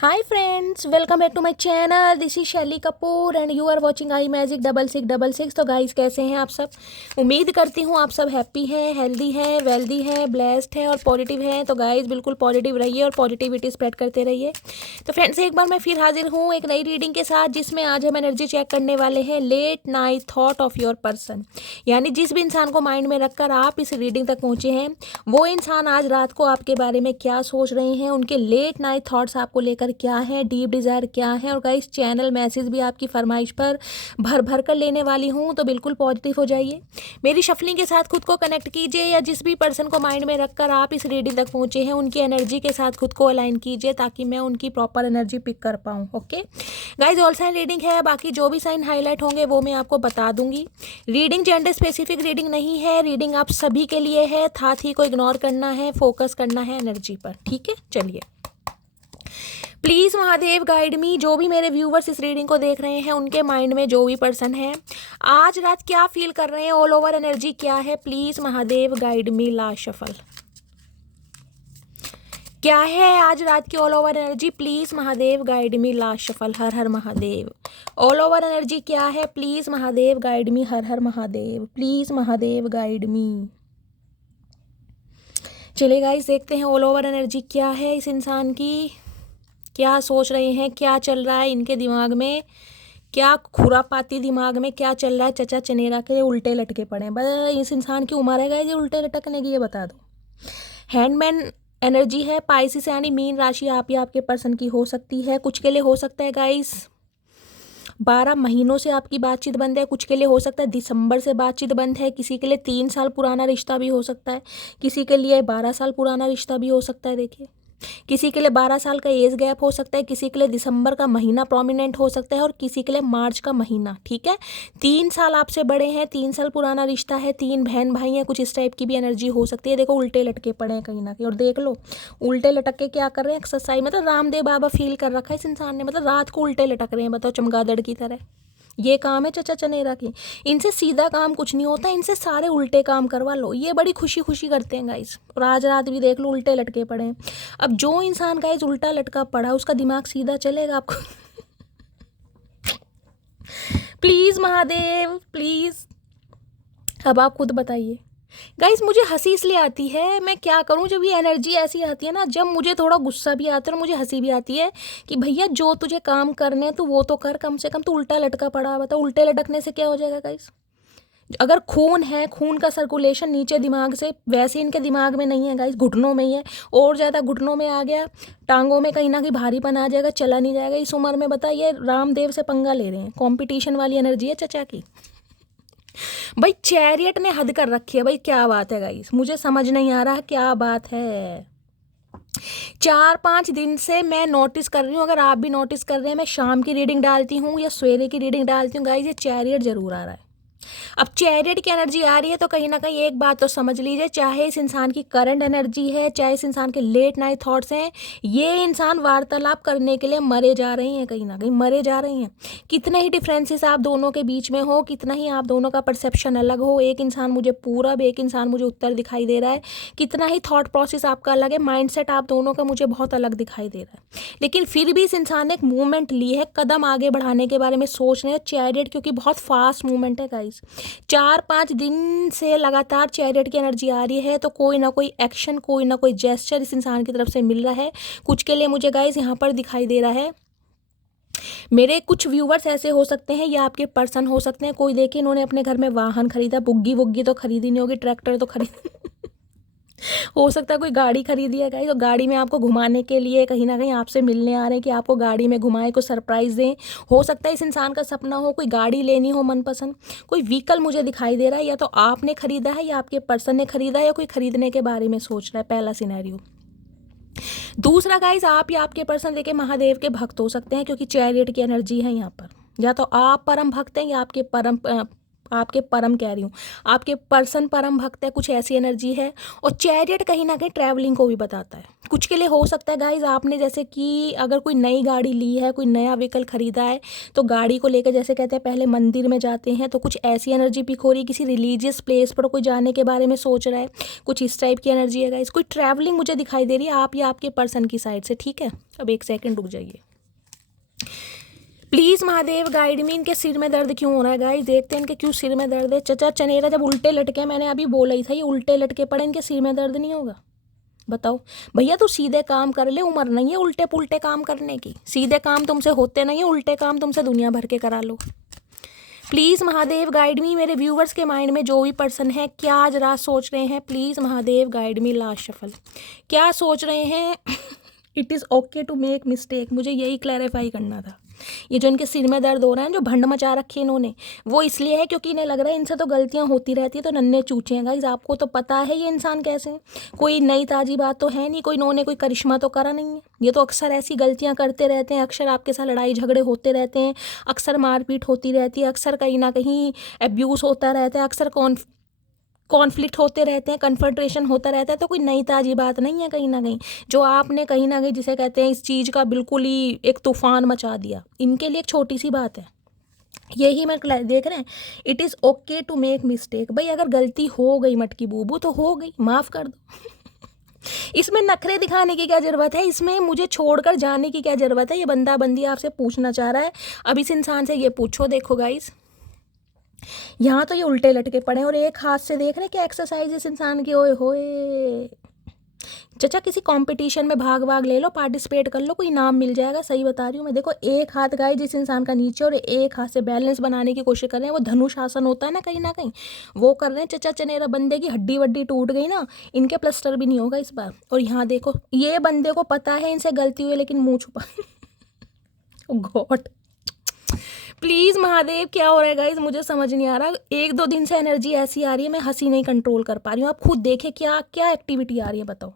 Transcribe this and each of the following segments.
Hi friends, welcome back to my channel. This is Shaily Kapoor and you are watching I magic 6666। तो guys कैसे हैं आप सब। उम्मीद करती हूँ आप सब हैप्पी हैं, हेल्दी हैं, वेल्दी हैं, ब्लेस्ड हैं और पॉजिटिव हैं। तो गाइस बिल्कुल पॉजिटिव रहिए और पॉजिटिविटी स्प्रेड करते रहिए। तो फ्रेंड्स एक बार मैं फिर हाजिर हूँ एक नई रीडिंग के साथ, जिसमें आज हम एनर्जी चेक करने वाले हैं late night thought of your person. यानी जिस भी इंसान को माइंड में रखकर आप इस रीडिंग तक पहुँचे हैं, वो इंसान आज रात को आपके बारे में क्या सोच रहे हैं, उनके लेट नाइट थॉट्स आपको लेकर क्या है, डीप डिज़ायर क्या है। और गाइस चैनल मैसेज भी आपकी फरमाइश पर भर भर कर लेने वाली हूँ, तो बिल्कुल पॉजिटिव हो जाइए। मेरी शफलिंग के साथ खुद को कनेक्ट कीजिए, या जिस भी पर्सन को माइंड में रखकर आप इस रीडिंग तक पहुँचे हैं, उनकी एनर्जी के साथ खुद को अलाइन कीजिए, ताकि मैं उनकी प्रॉपर एनर्जी पिक कर पाऊँ। Okay guys, all sign reading है, बाकी जो भी साइन हाईलाइट होंगे वो मैं आपको बता दूंगी। रीडिंग जेंडर स्पेसिफिक रीडिंग नहीं है, रीडिंग आप सभी के लिए है। थी को इग्नोर करना है, फोकस करना है एनर्जी पर। ठीक है, चलिए। प्लीज़ महादेव गाइड मी। जो भी मेरे व्यूवर्स इस रीडिंग को देख रहे हैं, उनके माइंड में जो भी पर्सन है आज रात क्या फील कर रहे हैं, ऑल ओवर एनर्जी क्या है, please Mahadev guide me. Last shuffle क्या है आज रात की all over energy, please Mahadev guide me. Last shuffle her her Mahadev. All over energy क्या है, please Mahadev guide me. Her her Mahadev, please Mahadev guide मी। चलिए गाइस देखते हैं ऑल ओवर एनर्जी क्या है इस इंसान की। क्या सोच रहे हैं, क्या चल रहा है इनके दिमाग में, क्या खुरापाती दिमाग में क्या चल रहा है। चचा चनेरा के उल्टे लटके पड़े हैं। बस इस इंसान की उम्र है गाइस ये उल्टे लटकने की, ये बता दो। हैंडमैन एनर्जी है, पाइसिस यानी मीन राशि आप या आपके पर्सन की हो सकती है। कुछ के लिए हो सकता है गाइस 12 महीनों से आपकी बातचीत बंद है, कुछ के लिए हो सकता है दिसंबर से बातचीत बंद है, किसी के लिए 3 साल पुराना रिश्ता भी हो सकता है, किसी के लिए 12 साल पुराना रिश्ता भी हो सकता है। देखिए, किसी के लिए 12 साल का एज गैप हो सकता है, किसी के लिए दिसंबर का महीना प्रोमिनेंट हो सकता है और किसी के लिए मार्च का महीना। ठीक है, 3 साल आपसे बड़े हैं, 3 साल पुराना रिश्ता है, 3 बहन भाई हैं, कुछ इस टाइप की भी एनर्जी हो सकती है। देखो उल्टे लटके पड़े हैं कहीं ना कहीं, और देख लो उल्टे लटक के क्या कर रहे हैं, एक्सरसाइज। मतलब रामदेव बाबा फील कर रखा है इस इंसान ने, मतलब रात को उल्टे लटक रहे हैं, बताओ चमगादड़ की तरह। ये काम है चचा चनेरा की। इनसे सीधा काम कुछ नहीं होता, इनसे सारे उल्टे काम करवा लो, ये बड़ी खुशी खुशी करते हैं गाइस। और आज रात भी देख लो उल्टे लटके पड़े हैं। अब जो इंसान गाइस उल्टा लटका पड़ा, उसका दिमाग सीधा चलेगा आपको। प्लीज़ महादेव प्लीज़, अब आप खुद बताइए। गाइस मुझे हंसी इसलिए आती है, मैं क्या करूं, जब ये एनर्जी ऐसी आती है ना, जब मुझे थोड़ा गुस्सा भी आता है और मुझे हंसी भी आती है कि भैया जो तुझे काम करने हैं तो वो तो कर, कम से कम तो उल्टा लटका पड़ा। बताओ उल्टे लटकने से क्या हो जाएगा गाइस। अगर खून है, खून का सर्कुलेशन नीचे दिमाग से, वैसे इनके दिमाग में नहीं है गाइस, घुटनों में ही है। और ज़्यादा घुटनों में आ गया, टांगों में कहीं ना कहीं भारीपन आ जाएगा, चला नहीं जाएगा। इस उम्र में बताइए, रामदेव से पंगा ले रहे हैं, कंपटीशन वाली एनर्जी है चचा की। भाई चैरियट ने हद कर रखी है भाई, क्या बात है गाइस, मुझे समझ नहीं आ रहा क्या बात है। 4-5 दिन से मैं नोटिस कर रही हूँ, अगर आप भी नोटिस कर रहे हैं, मैं शाम की रीडिंग डालती हूँ या सवेरे की रीडिंग डालती हूँ गाइस, ये चैरियट जरूर आ रहा है। अब चैरियट की एनर्जी आ रही है तो कहीं ना कहीं एक बात तो समझ लीजिए, चाहे इस इंसान की करंट एनर्जी है, चाहे इस इंसान के लेट नाइट थॉट्स हैं, ये इंसान वार्तालाप करने के लिए मरे जा रही हैं, कहीं ना कहीं मरे जा रही हैं। कितने ही डिफरेंसेस आप दोनों के बीच में हो, कितना ही आप दोनों का परसेप्शन अलग हो, एक इंसान मुझे पूरब, एक इंसान मुझे उत्तर दिखाई दे रहा है, कितना ही थॉट प्रोसेस आपका अलग है, माइंडसेट आप दोनों का मुझे बहुत अलग दिखाई दे रहा है, लेकिन फिर भी इस इंसान ने एक मूवमेंट ली है, कदम आगे बढ़ाने के बारे में सोच रहे हैं चैरियट, क्योंकि बहुत फास्ट मूवमेंट है गाइस। 4-5 दिन से लगातार चैरियट की एनर्जी आ रही है, तो कोई ना कोई एक्शन, कोई ना कोई जेस्चर इस इंसान की तरफ से मिल रहा है। कुछ के लिए मुझे गाइस यहाँ पर दिखाई दे रहा है, मेरे कुछ व्यूवर्स ऐसे हो सकते हैं या आपके पर्सन हो सकते हैं, कोई देखिए इन्होंने अपने घर में वाहन खरीदा, बुग्गी वुग्गी तो खरीदी नहीं होगी, ट्रैक्टर तो खरीद हो सकता है कोई गाड़ी खरीदी है गाइस, तो गाड़ी में आपको घुमाने के लिए कहीं ना कहीं आपसे मिलने आ रहे हैं कि आपको गाड़ी में घुमाए, को सरप्राइज दें। हो सकता है इस इंसान का सपना हो कोई गाड़ी लेनी हो मनपसंद, कोई व्हीकल मुझे दिखाई दे रहा है, या तो आपने खरीदा है या आपके पर्सन ने खरीदा है, या कोई खरीदने के बारे में सोच रहा है, पहला सिनेरियो। दूसरा गाइस, आप या आपके पर्सन देखिए महादेव के भक्त हो सकते हैं, क्योंकि चैरियट की एनर्जी है यहाँ पर। या तो आप परम भक्त हैं या आपके परम आपके परम कह रही हूँ, आपके पर्सन परम भक्त है, कुछ ऐसी एनर्जी है। और चैरियट कहीं ना कहीं ट्रैवलिंग को भी बताता है। कुछ के लिए हो सकता है गाइज, आपने जैसे कि अगर कोई नई गाड़ी ली है, कोई नया व्हीकल खरीदा है, तो गाड़ी को लेकर जैसे कहते हैं पहले मंदिर में जाते हैं, तो कुछ ऐसी एनर्जी पिक हो रही है, किसी रिलीजियस प्लेस पर कोई जाने के बारे में सोच रहा है, कुछ इस टाइप की एनर्जी है गाइज। कोई ट्रैवलिंग मुझे दिखाई दे रही है आप या आपके पर्सन की साइड से, ठीक है। अब एक सेकेंड रुक जाइए प्लीज़। महादेव गाइड मी, इनके सिर में दर्द क्यों हो रहा है गाइस, देखते हैं इनके क्यों सिर में दर्द है। चचा चनेरा जब उल्टे लटके, मैंने अभी बोला ही था ये उल्टे लटके पड़े, इनके सिर में दर्द नहीं होगा? बताओ भैया, तू सीधे काम कर ले, उम्र नहीं है उल्टे पुल्टे काम करने की। सीधे काम तुमसे होते नहीं है, उल्टे काम तुमसे दुनिया भर के करा लो। प्लीज़ महादेव गाइड मी, मेरे व्यूवर्स के माइंड में जो भी पर्सन है क्या आज रात सोच रहे हैं, please Mahadev guide me. Last shuffle क्या सोच रहे हैं? It is okay to make mistake, मुझे यही क्लैरिफाई करना था। ये जो इनके सिर में दर्द हो रहा है, जो भंड मचा रखी है इन्होंने, वो इसलिए है क्योंकि इन्हें लग रहा है इनसे तो गलतियां होती रहती है, तो नन्हे चूचे हैं गाइस। आपको तो पता है ये इंसान कैसे हैं, कोई नई ताज़ी बात तो है नहीं, कोई इन्होंने कोई करिश्मा तो करा नहीं है। ये तो अक्सर ऐसी गलतियां करते रहते हैं, अक्सर आपके साथ लड़ाई झगड़े होते रहते हैं, अक्सर मारपीट होती रहती है, अक्सर कहीं ना कहीं एब्यूज़ होता रहता है, अक्सर कॉन्फ्लिक्ट होते रहते हैं, कन्फ्रंट्रेशन होता रहता है। तो कोई नई ताज़ी बात नहीं है कहीं ना कहीं, जो आपने कहीं ना कहीं जिसे कहते हैं इस चीज़ का बिल्कुल ही एक तूफान मचा दिया, इनके लिए एक छोटी सी बात है। यही मैं देख रहे हैं, it is okay to make mistake. भाई अगर गलती हो गई मटकी बूबू तो हो गई, माफ़ कर दो। इसमें नखरे दिखाने की क्या ज़रूरत है, इसमें मुझे छोड़कर जाने की क्या ज़रूरत है। ये बंदा बंदी आपसे पूछना चाह रहा है, अब इस इंसान से ये पूछो। देखो गाइस, यहाँ तो ये उल्टे लटके पड़े हैं और एक हाथ से देख रहे क्या एक्सरसाइज इस इंसान की, ओए होए। चचा किसी कंपटीशन में भाग ले लो, पार्टिसिपेट कर लो, कोई इनाम मिल जाएगा, सही बता रही हूँ मैं। देखो एक हाथ गाय जिस इंसान का नीचे और एक हाथ से बैलेंस बनाने की कोशिश कर रहे हैं, वो धनुष आसन होता है ना कहीं ना कहीं, वो कर रहे हैं। चचा चनेरा बंदे की हड्डी वड्डी टूट गई ना, इनके प्लास्टर भी नहीं होगा इस बार। और यहाँ देखो ये बंदे को पता है इनसे गलती हुई, लेकिन मुँह छुपा। गॉड प्लीज़ महादेव, क्या हो रहा है गाइज, मुझे समझ नहीं आ रहा। एक दो दिन से एनर्जी ऐसी आ रही है, मैं हंसी नहीं कंट्रोल कर पा रही हूँ। आप खुद देखें क्या क्या एक्टिविटी आ रही है, बताओ।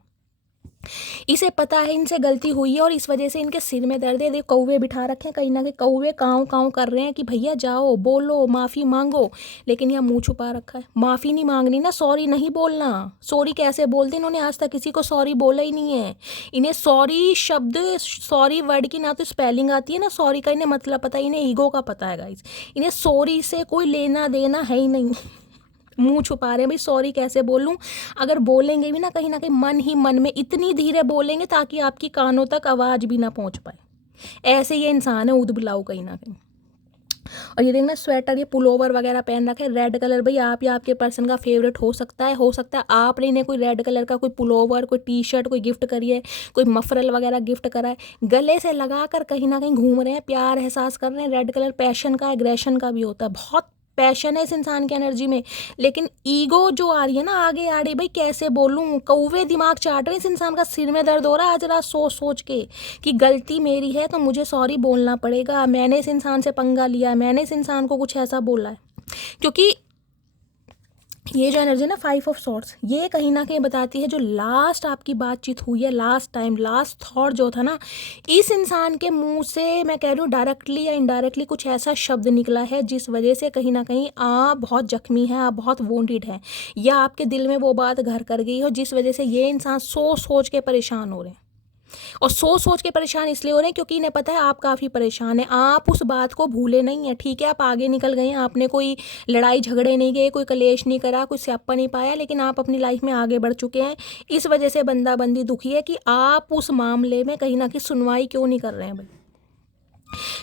इसे पता है इनसे गलती हुई है और इस वजह से इनके सिर में दर्द है। देखो कौवे बिठा रखे हैं, कहीं ना कहीं कौवे काँव काँव कर रहे हैं कि भैया जाओ बोलो माफ़ी मांगो, लेकिन यहाँ मुंह छुपा रखा है। माफ़ी नहीं मांगनी ना, सॉरी नहीं बोलना। सॉरी कैसे बोलते, इन्होंने आज तक किसी को सॉरी बोला ही नहीं है। इन्हें सॉरी शब्द, सॉरी वर्ड की ना तो स्पेलिंग आती है ना सॉरी का, इन्हें मतलब पता है, इन्हें ईगो का पता है गाइस। इन्हें सॉरी से कोई लेना देना है ही नहीं। मुंह छुपा रहे हैं भाई, सॉरी कैसे बोलूं। अगर बोलेंगे भी ना कहीं ना कहीं मन ही मन में, इतनी धीरे बोलेंगे ताकि आपकी कानों तक आवाज़ भी ना पहुंच पाए। ऐसे ये इंसान है उदबुलाऊ कहीं ना कहीं। और ये देखना स्वेटर, ये पुलोवर वगैरह पहन रखे रेड कलर। भाई आप या आपके पर्सन का फेवरेट हो सकता है आपने इन्हें कोई रेड कलर का कोई पुलोवर, कोई टी शर्ट कोई गिफ्ट करी है, कोई मफरल वगैरह गिफ्ट करा है, गले से लगा कर कहीं ना कहीं घूम रहे हैं, प्यार एहसास कर रहे हैं। रेड कलर पैशन का, एग्रेशन का भी होता है, बहुत पैशन है इस इंसान की एनर्जी में, लेकिन ईगो जो आ रही है ना आगे आ रही। भाई कैसे बोलूं, कौवे दिमाग चाट रहे हैं। इस इंसान का सिर में दर्द हो रहा है आज रात सोच सोच के कि गलती मेरी है तो मुझे सॉरी बोलना पड़ेगा, मैंने इस इंसान से पंगा लिया है, मैंने इस इंसान को कुछ ऐसा बोला है। क्योंकि ये जो एनर्जी ना 5 ऑफ सॉर्ड्स, ये कहीं ना कहीं बताती है जो लास्ट आपकी बातचीत हुई है, लास्ट टाइम, लास्ट थॉट जो था ना, इस इंसान के मुंह से मैं कह रही हूँ डायरेक्टली या इनडायरेक्टली कुछ ऐसा शब्द निकला है जिस वजह से कहीं ना कहीं आप बहुत जख्मी हैं, आप बहुत वोंडेड हैं, या आपके दिल में वो बात घर कर गई हो जिस वजह से ये इंसान सोच सोच के परेशान हो रहे हैं। और सोच सोच के परेशान इसलिए हो रहे हैं क्योंकि इन्हें पता है आप काफ़ी परेशान हैं। आप उस बात को भूले नहीं हैं, ठीक है, आप आगे निकल गए हैं, आपने कोई लड़ाई झगड़े नहीं गए, कोई कलेश नहीं करा, कोई स्यापा नहीं पाया, लेकिन आप अपनी लाइफ में आगे बढ़ चुके हैं। इस वजह से बंदा बंदी दुखी है कि आप उस मामले में कहीं ना कहीं सुनवाई क्यों नहीं कर रहे हैं। भाई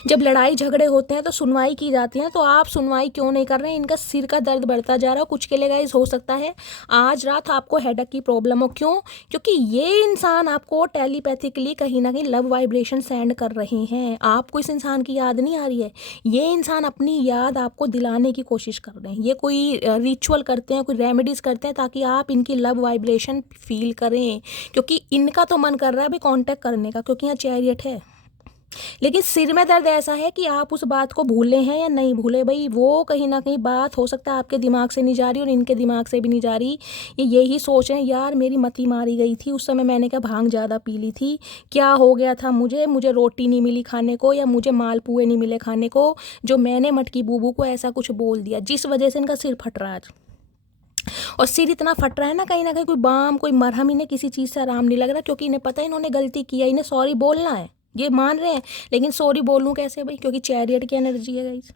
जब लड़ाई झगड़े होते हैं तो सुनवाई की जाती है, तो आप सुनवाई क्यों नहीं कर रहे हैं। इनका सिर का दर्द बढ़ता जा रहा है। कुछ के लिए गाइस हो सकता है आज रात आपको हेडेक की प्रॉब्लम हो। क्यों? क्योंकि ये इंसान आपको टेलीपैथिकली कहीं ना कहीं लव वाइब्रेशन सेंड कर रहे हैं। आपको इस इंसान की याद नहीं आ रही है, ये इंसान अपनी याद आपको दिलाने की कोशिश कर रहे हैं। ये कोई रिचुअल करते हैं, कोई रेमेडीज़ करते हैं ताकि आप इनकी लव वाइब्रेशन फील करें, क्योंकि इनका तो मन कर रहा है भाई कॉन्टैक्ट करने का, क्योंकि यहाँ चैरियट है। लेकिन सिर में दर्द ऐसा है कि आप उस बात को भूले हैं या नहीं भूले भाई, वो कहीं ना कहीं बात हो सकता है आपके दिमाग से नहीं जा रही और इनके दिमाग से भी नहीं जा रही। ये यही सोच रहे हैं यार मेरी मती मारी गई थी उस समय, मैंने क्या भांग ज़्यादा पी ली थी, क्या हो गया था मुझे, मुझे रोटी नहीं मिली खाने को या मुझे मालपुए नहीं मिले खाने को, जो मैंने मटकी बूबू को ऐसा कुछ बोल दिया जिस वजह से इनका सिर फट रहा है आज। और सिर इतना फट रहा है ना कहीं कोई बाम कोई मरहम इन्हें किसी चीज़ से आराम नहीं लग रहा, क्योंकि इन्हें पता है इन्होंने गलती किया, इन्हें सॉरी बोलना है, ये मान रहे हैं, लेकिन सॉरी बोलूं कैसे भाई, क्योंकि चैरियट की एनर्जी है गाइस।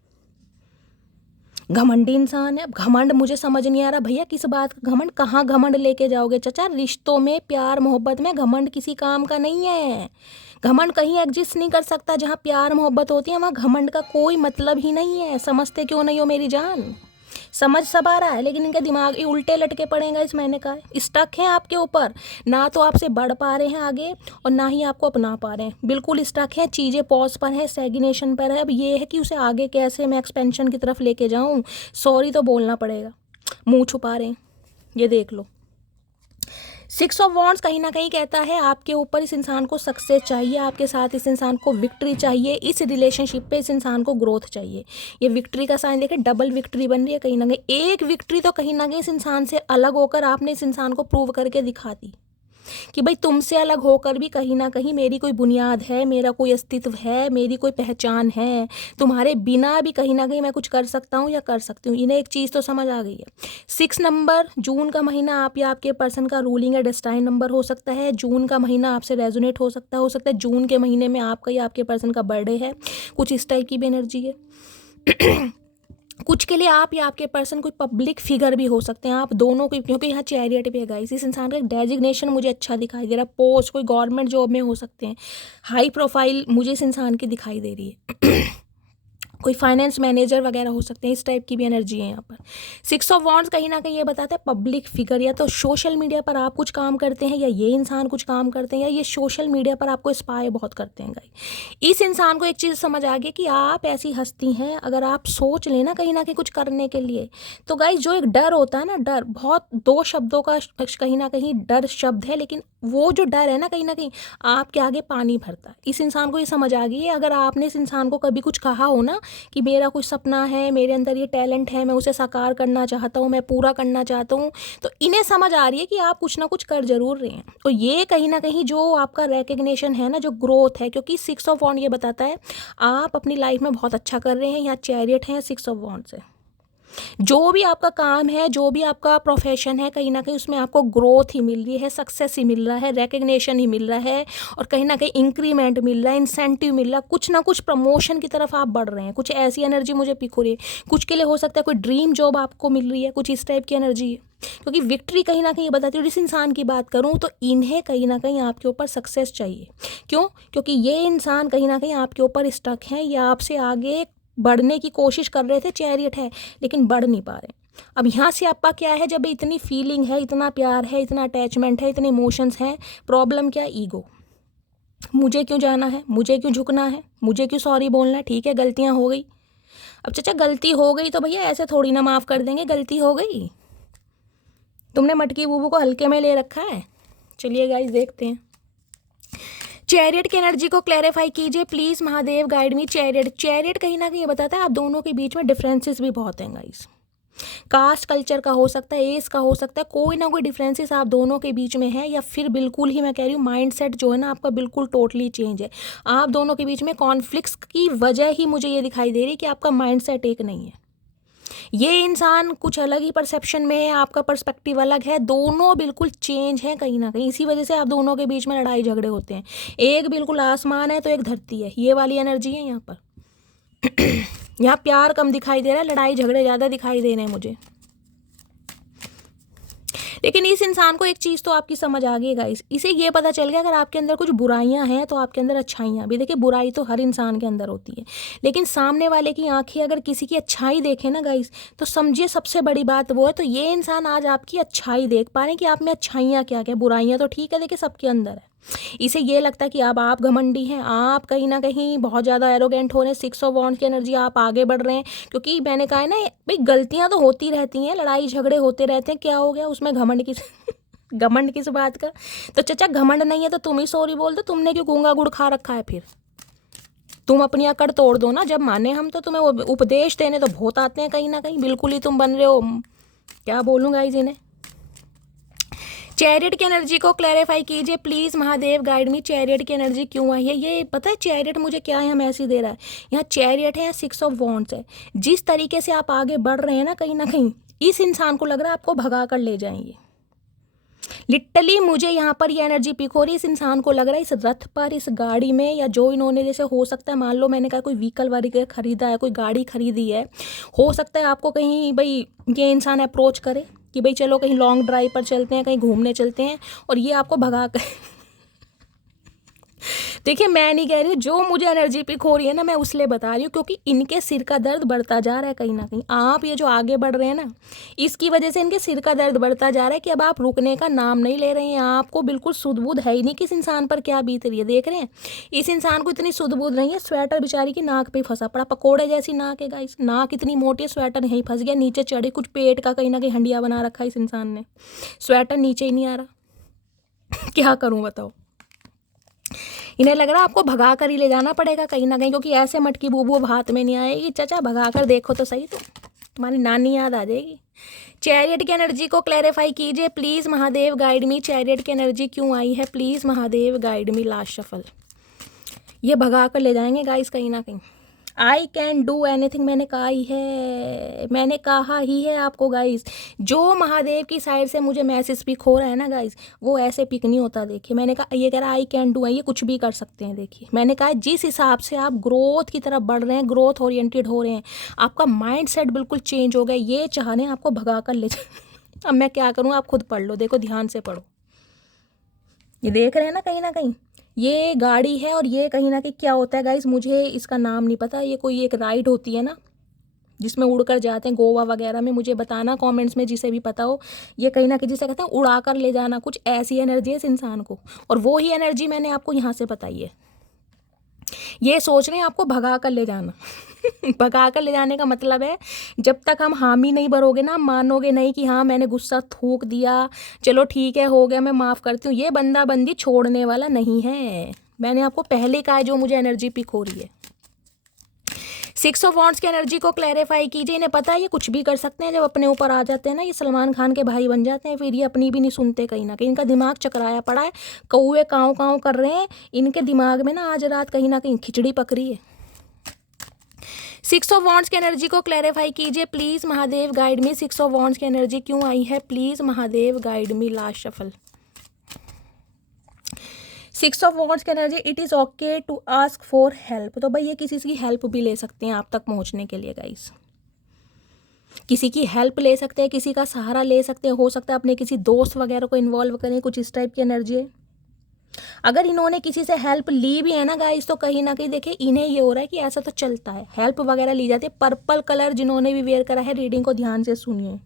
घमंडी इंसान है। अब घमंड मुझे समझ नहीं आ रहा भैया किस बात का घमंड, कहाँ घमंड लेके जाओगे चाचा, रिश्तों में प्यार मोहब्बत में घमंड किसी काम का नहीं है। घमंड कहीं एग्जिस्ट नहीं कर सकता, जहाँ प्यार मोहब्बत होती है वहाँ घमंड का कोई मतलब ही नहीं है। समझते क्यों नहीं हो मेरी जान, समझ सब आ रहा है लेकिन इनके दिमाग ये उल्टे लटके पड़ेगा, इस मैंने कहा स्टक हैं आपके ऊपर, ना तो आपसे बढ़ पा रहे हैं आगे और ना ही आपको अपना पा रहे हैं, बिल्कुल स्टक हैं, चीज़ें पॉज पर हैं, स्टैग्नेशन पर है। अब ये है कि उसे आगे कैसे मैं एक्सपेंशन की तरफ लेके जाऊँ, सॉरी तो बोलना पड़ेगा, मुँह छुपा रहे हैं, ये देख लो। 6 ऑफ वॉन्ड्स कहीं ना कहीं कहता है आपके ऊपर इस इंसान को सक्सेस चाहिए, आपके साथ इस इंसान को विक्ट्री चाहिए, इस रिलेशनशिप पे इस इंसान को ग्रोथ चाहिए। ये विक्ट्री का साइन देखे, डबल विक्ट्री बन रही है कहीं ना कहीं, एक विक्ट्री तो कहीं ना कहीं इस इंसान से अलग होकर आपने इस इंसान को प्रूव करके दिखा दी कि भाई तुमसे अलग होकर भी कहीं ना कहीं मेरी कोई बुनियाद है, मेरा कोई अस्तित्व है, मेरी कोई पहचान है, तुम्हारे बिना भी कहीं ना कहीं मैं कुछ कर सकता हूँ या कर सकती हूँ। इन्हें एक चीज़ तो समझ आ गई है। 6 नंबर जून का महीना आप या आपके पर्सन का रूलिंग या डेस्टाइन नंबर हो सकता है, जून का महीना आपसे रेजोनेट हो सकता है जून के महीने में आपका या आपके पर्सन का बर्थडे है, कुछ इस टाइप की भी एनर्जी है। कुछ के लिए आप या आपके पर्सन कोई पब्लिक फिगर भी हो सकते हैं, आप दोनों को, क्योंकि यहाँ चैरियट पे है गाइस, इस इंसान का डेजिग्नेशन मुझे अच्छा दिखाई दे रहा है, पोस्ट कोई गवर्नमेंट जॉब में हो सकते हैं, हाई प्रोफाइल मुझे इस इंसान की दिखाई दे रही है। कोई फाइनेंस मैनेजर वगैरह हो सकते हैं, इस टाइप की भी एनर्जी है यहाँ पर। 6 ऑफ वॉन्ड्स कहीं ना कहीं ये बताता है पब्लिक फिगर, या तो सोशल मीडिया पर आप कुछ काम करते हैं या ये इंसान कुछ काम करते हैं, या ये सोशल मीडिया पर आपको स्पाई बहुत करते हैं गाइस। इस इंसान को एक चीज़ समझ आ गई कि आप ऐसी हस्ती हैं, अगर आप सोच लेना कहीं ना कहीं कुछ करने के लिए, तो गाइस जो एक डर होता है ना, डर बहुत 2 शब्दों का कहीं ना कहीं डर शब्द है, लेकिन वो जो डर है ना कहीं आपके आगे पानी भरता है। इस इंसान को ये समझ आ गई है, अगर आपने इस इंसान को कभी कुछ कहा हो ना कि मेरा कुछ सपना है, मेरे अंदर ये टैलेंट है, मैं उसे साकार करना चाहता हूँ, मैं पूरा करना चाहता हूँ, तो इन्हें समझ आ रही है कि आप कुछ ना कुछ कर जरूर रहे हैं। तो ये कहीं ना कहीं जो आपका रिकग्निशन है ना, जो ग्रोथ है, क्योंकि 6 ऑफ वॉन्ड ये बताता है आप अपनी लाइफ में बहुत अच्छा कर रहे हैं, या चैरियट है या 6 ऑफ वॉन्ड से जो भी आपका काम है, जो भी आपका प्रोफेशन है, कहीं ना कहीं उसमें आपको ग्रोथ ही मिल रही है, सक्सेस ही मिल रहा है, रिकग्निशन ही मिल रहा है, और कहीं ना कहीं इंक्रीमेंट मिल रहा है, इंसेंटिव मिल रहा है, कुछ ना कुछ प्रमोशन की तरफ आप बढ़ रहे हैं। कुछ ऐसी एनर्जी मुझे पिक हो रही है। कुछ के लिए हो सकता है कोई ड्रीम जॉब आपको मिल रही है, कुछ इस टाइप की एनर्जी है, क्योंकि विक्ट्री कहीं ना कहीं बताती है। जिस इंसान की बात करूं तो इन्हें कहीं ना कहीं आपके ऊपर सक्सेस चाहिए। क्यों? क्योंकि ये इंसान कहीं ना कहीं आपके ऊपर स्टक है, या आपसे आगे बढ़ने की कोशिश कर रहे थे, चैरियट है, लेकिन बढ़ नहीं पा रहे। अब यहाँ से आपका क्या है, जब इतनी फीलिंग है, इतना प्यार है, इतना अटैचमेंट है, इतने इमोशंस हैं, प्रॉब्लम क्या? ईगो। मुझे क्यों जाना है, मुझे क्यों झुकना है, मुझे क्यों सॉरी बोलना है, ठीक है गलतियाँ हो गई। अब चाचा गलती हो गई तो भैया ऐसे थोड़ी ना माफ़ कर देंगे, गलती हो गई, तुमने मटकी बूबू को हल्के में ले रखा है। चलिए गाइस देखते हैं चैरियट की एनर्जी को क्लैरिफाई कीजिए please, Mahadev guide me. Chariot कहीं ना कहीं ये बताता है आप दोनों के बीच में डिफरेंसेस भी बहुत हैं गाइस। कास्ट कल्चर का हो सकता है, एज का हो सकता है, कोई ना कोई डिफरेंसेस आप दोनों के बीच में है, या फिर बिल्कुल ही मैं कह रही हूँ माइंडसेट जो है ना आपका बिल्कुल टोटली चेंज है। आप दोनों के बीच में कॉन्फ्लिक्ट्स की वजह ही मुझे ये दिखाई दे रही है कि आपका माइंडसेट एक नहीं है। ये इंसान कुछ अलग ही परसेप्शन में है, आपका पर्सपेक्टिव अलग है, दोनों बिल्कुल चेंज है कहीं ना कहीं। इसी वजह से आप दोनों के बीच में लड़ाई झगड़े होते हैं। एक बिल्कुल आसमान है तो एक धरती है, ये वाली एनर्जी है यहाँ पर। यहाँ प्यार कम दिखाई दे रहा है, लड़ाई झगड़े ज़्यादा दिखाई दे रहे हैं मुझे। लेकिन इस इंसान को एक चीज़ तो आपकी समझ आ गई गाइस, इसे ये पता चल गया अगर आपके अंदर कुछ बुराइयां हैं तो आपके अंदर अच्छाइयाँ भी। देखिए बुराई तो हर इंसान के अंदर होती है, लेकिन सामने वाले की आंखें अगर किसी की अच्छाई देखें ना गाइस, तो समझिए सबसे बड़ी बात वो है। तो ये इंसान आज आपकी अच्छाई देख पा रहे हैं कि आप में अच्छाइयाँ क्या क्या, बुराइयाँ तो ठीक है देखिए सबके अंदर है। इसे ये लगता है कि अब आप घमंडी हैं, आप कहीं ना कहीं बहुत ज़्यादा एरोगेंट हो रहे हैं, 6 ऑफ वॉन्ड्स की एनर्जी, आप आगे बढ़ रहे हैं। क्योंकि मैंने कहा है ना भाई गलतियां तो होती रहती हैं, लड़ाई झगड़े होते रहते हैं, क्या हो गया उसमें घमंड किस घमंड किस बात का? तो चाचा घमंड नहीं है तो तुम ही सॉरी बोल दो, तुमने क्यों गूंगा गुड़ खा रखा है फिर? तुम अपनी अकड़ तोड़ दो ना, जब माने हम तो तुम्हें उपदेश देने तो बहुत आते हैं कहीं ना कहीं, बिल्कुल ही तुम बन रहे हो, क्या बोलूँ गाइज इन्हें। चैरियट की एनर्जी को क्लैरिफाई कीजिए please, Mahadev guide me, chariot की एनर्जी क्यों आई है। ये पता है चैरियट मुझे क्या है मैसेज दे रहा है, यहाँ चैरियट है, यहाँ 6 ऑफ वॉन्ड्स है। जिस तरीके से आप आगे बढ़ रहे हैं ना कहीं इस इंसान को लग रहा है आपको भगा कर ले जाएंगे। लिटरली मुझे यहाँ पर ये एनर्जी पिक हो रही है, इस इंसान को लग रहा है इस रथ पर, इस गाड़ी में, या जो इन्होंने जैसे हो सकता है, मान लो मैंने कहा कोई व्हीकल वाली खरीदा है, कोई गाड़ी खरीदी है, हो सकता है आपको कहीं भाई ये इंसान अप्रोच करे कि भाई चलो कहीं लॉन्ग ड्राइव पर चलते हैं, कहीं घूमने चलते हैं, और ये आपको भगा कर देखिए मैं नहीं कह रही हूँ, जो मुझे एनर्जी पिक हो रही है ना मैं उसलिए बता रही हूँ, क्योंकि इनके सिर का दर्द बढ़ता जा रहा है कहीं ना कहीं। आप ये जो आगे बढ़ रहे हैं ना, इसकी वजह से इनके सिर का दर्द बढ़ता जा रहा है कि अब आप रुकने का नाम नहीं ले रहे हैं। आपको बिल्कुल सुध-बुध है ही नहीं कि इस इंसान पर क्या बीत रही है। देख रहे हैं इस इंसान को इतनी सुध-बुध नहीं है, स्वेटर बेचारी की नाक पे फंसा पड़ा, पकोड़े जैसी नाक है गाइस, नाक इतनी मोटी है, स्वेटर यहीं फंस गया, नीचे चढ़े, कुछ पेट का कहीं ना कहीं हंडिया बना रखा है इस इंसान ने, स्वेटर नीचे ही नहीं आ रहा। क्या करूँ बताओ। इन्हें लग रहा है आपको भगा कर ही ले जाना पड़ेगा कहीं ना कहीं, क्योंकि ऐसे मटकी बूबू अब हाथ में नहीं आएगी। चाचा भगा कर देखो तो सही, तो तुम्हारी नानी याद आ जाएगी। चैरियट की एनर्जी को क्लैरिफाई कीजिए please, Mahadev guide me, chariot की एनर्जी क्यों आई है please, Mahadev guide me. Last shuffle, ये भगा कर ले जाएंगे गाइस कहीं ना कहीं। आई कैन डू एनीथिंग मैंने कहा ही है, मैंने कहा ही है आपको गाइस। जो महादेव की साइड से मुझे मैसेज पिक हो रहा है ना गाइस, वो ऐसे पिक नहीं होता। देखिए मैंने कहा, ये कह रहा है आई कैन डू है, ये कुछ भी कर सकते हैं। देखिए मैंने कहा जिस हिसाब से आप ग्रोथ की तरफ बढ़ रहे हैं, ग्रोथ ओरिएंटेड हो रहे हैं, आपका माइंड सेट बिल्कुल चेंज हो गया, ये चाह रहे हैं आपको भगा कर ले जाए। अब मैं क्या करूँ, आप खुद पढ़ लो, देखो ध्यान से पढ़ो। ये देख रहे हैं ना कहीं ये गाड़ी है, और ये कहीं ना कहीं क्या होता है गाइस, मुझे इसका नाम नहीं पता, ये कोई एक राइड होती है ना जिसमें उड़कर जाते हैं गोवा वगैरह में, मुझे बताना कमेंट्स में जिसे भी पता हो। ये कहीं ना कहीं जिसे कहते हैं उड़ा कर ले जाना, कुछ ऐसी एनर्जी है इस इंसान को, और वो ही एनर्जी मैंने आपको यहाँ से बताई है। ये सोच रहे हैं आपको भगा कर ले जाना। भगा कर ले जाने का मतलब है जब तक हम हामी नहीं भरोगे ना, मानोगे नहीं कि हाँ मैंने गुस्सा थूक दिया, चलो ठीक है हो गया मैं माफ़ करती हूँ, ये बंदा बंदी छोड़ने वाला नहीं है। मैंने आपको पहले कहा है जो मुझे एनर्जी पिक हो रही है। 6 ऑफ वॉन्ड्स की एनर्जी को क्लैरिफाई कीजिए। इन्हें पता है ये कुछ भी कर सकते हैं, जब अपने ऊपर आ जाते हैं ना ये सलमान खान के भाई बन जाते हैं, फिर ये अपनी भी नहीं सुनते कहीं ना कहीं। इनका दिमाग चकराया पड़ा है, कौवे काँव काँव कर रहे हैं इनके दिमाग में ना, आज रात कहीं ना कहीं खिचड़ी पक रही है। 6 ऑफ वॉन्ड्स की एनर्जी को क्लैरिफाई कीजिए please, Mahadev guide me. 6 of wands की एनर्जी क्यों आई है please, Mahadev guide me. Last shuffle, 6 of wands की energy, it is okay to ask for help. तो भाई ये किसी की हेल्प भी ले सकते हैं आप तक पहुंचने के लिए गाइस, किसी की हेल्प ले सकते हैं, किसी का सहारा ले सकते हैं, हो सकता है अपने किसी दोस्त वगैरह को इन्वॉल्व करें, कुछ इस टाइप की एनर्जी है। अगर इन्होंने किसी से हेल्प ली भी है ना गाइस, तो कहीं ना कहीं देखिए इन्हें ये हो रहा है कि ऐसा तो चलता है, हेल्प वगैरह ली जाती है। पर्पल कलर जिन्होंने भी वेयर करा है, रीडिंग को ध्यान से सुनिए।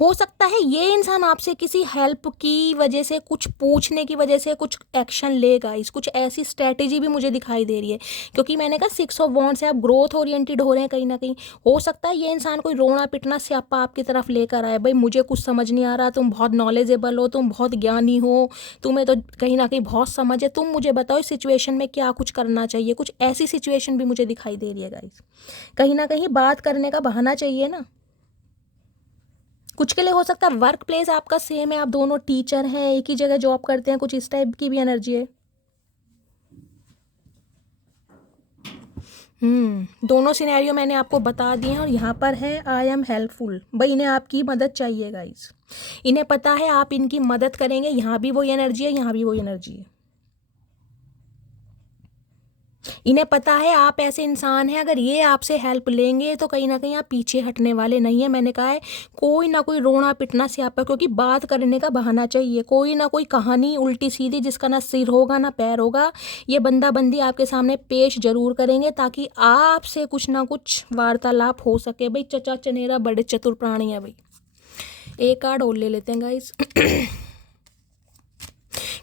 हो सकता है ये इंसान आपसे किसी हेल्प की वजह से, कुछ पूछने की वजह से कुछ एक्शन लेगा, इस कुछ ऐसी स्ट्रैटेजी भी मुझे दिखाई दे रही है, क्योंकि मैंने कहा 6 ऑफ वॉन्ड्स से आप ग्रोथ ओरिएंटेड हो रहे हैं कहीं ना कहीं। हो सकता है ये इंसान कोई रोना पिटना स्यापा आपकी तरफ लेकर आए, भाई मुझे कुछ समझ नहीं आ रहा, तुम बहुत नॉलेजेबल हो, तुम बहुत ज्ञानी हो, तुम्हें तो कहीं ना कहीं बहुत समझ है, तुम मुझे बताओ इस सिचुएशन में क्या कुछ करना चाहिए। कुछ ऐसी सिचुएशन भी मुझे दिखाई दे रही है गाइस, कहीं ना कहीं बात करने का बहाना चाहिए ना। कुछ के लिए हो सकता है वर्क प्लेस आपका सेम है, आप दोनों टीचर हैं, एक ही जगह जॉब करते हैं, कुछ इस टाइप की भी एनर्जी है। दोनों सिनेरियो मैंने आपको बता दिए हैं, और यहाँ पर है आई एम हेल्पफुल। भाई इन्हें आपकी मदद चाहिए गाइस, इन्हें पता है आप इनकी मदद करेंगे। यहाँ भी वही एनर्जी है, यहाँ भी वही एनर्जी है। इन्हें पता है आप ऐसे इंसान हैं, अगर ये आपसे हेल्प लेंगे तो कहीं ना कहीं आप पीछे हटने वाले नहीं है। मैंने कहा है कोई ना कोई रोना पिटना स्यापा, क्योंकि बात करने का बहाना चाहिए, कोई ना कोई कहानी उल्टी सीधी जिसका ना सिर होगा ना पैर होगा, ये बंदा बंदी आपके सामने पेश जरूर करेंगे, ताकि आपसे कुछ ना कुछ वार्तालाप हो सके। भाई चचा चनेरा बड़े चतुर प्राणी है भाई। एक कार्ड और ले लेते हैं गाइस।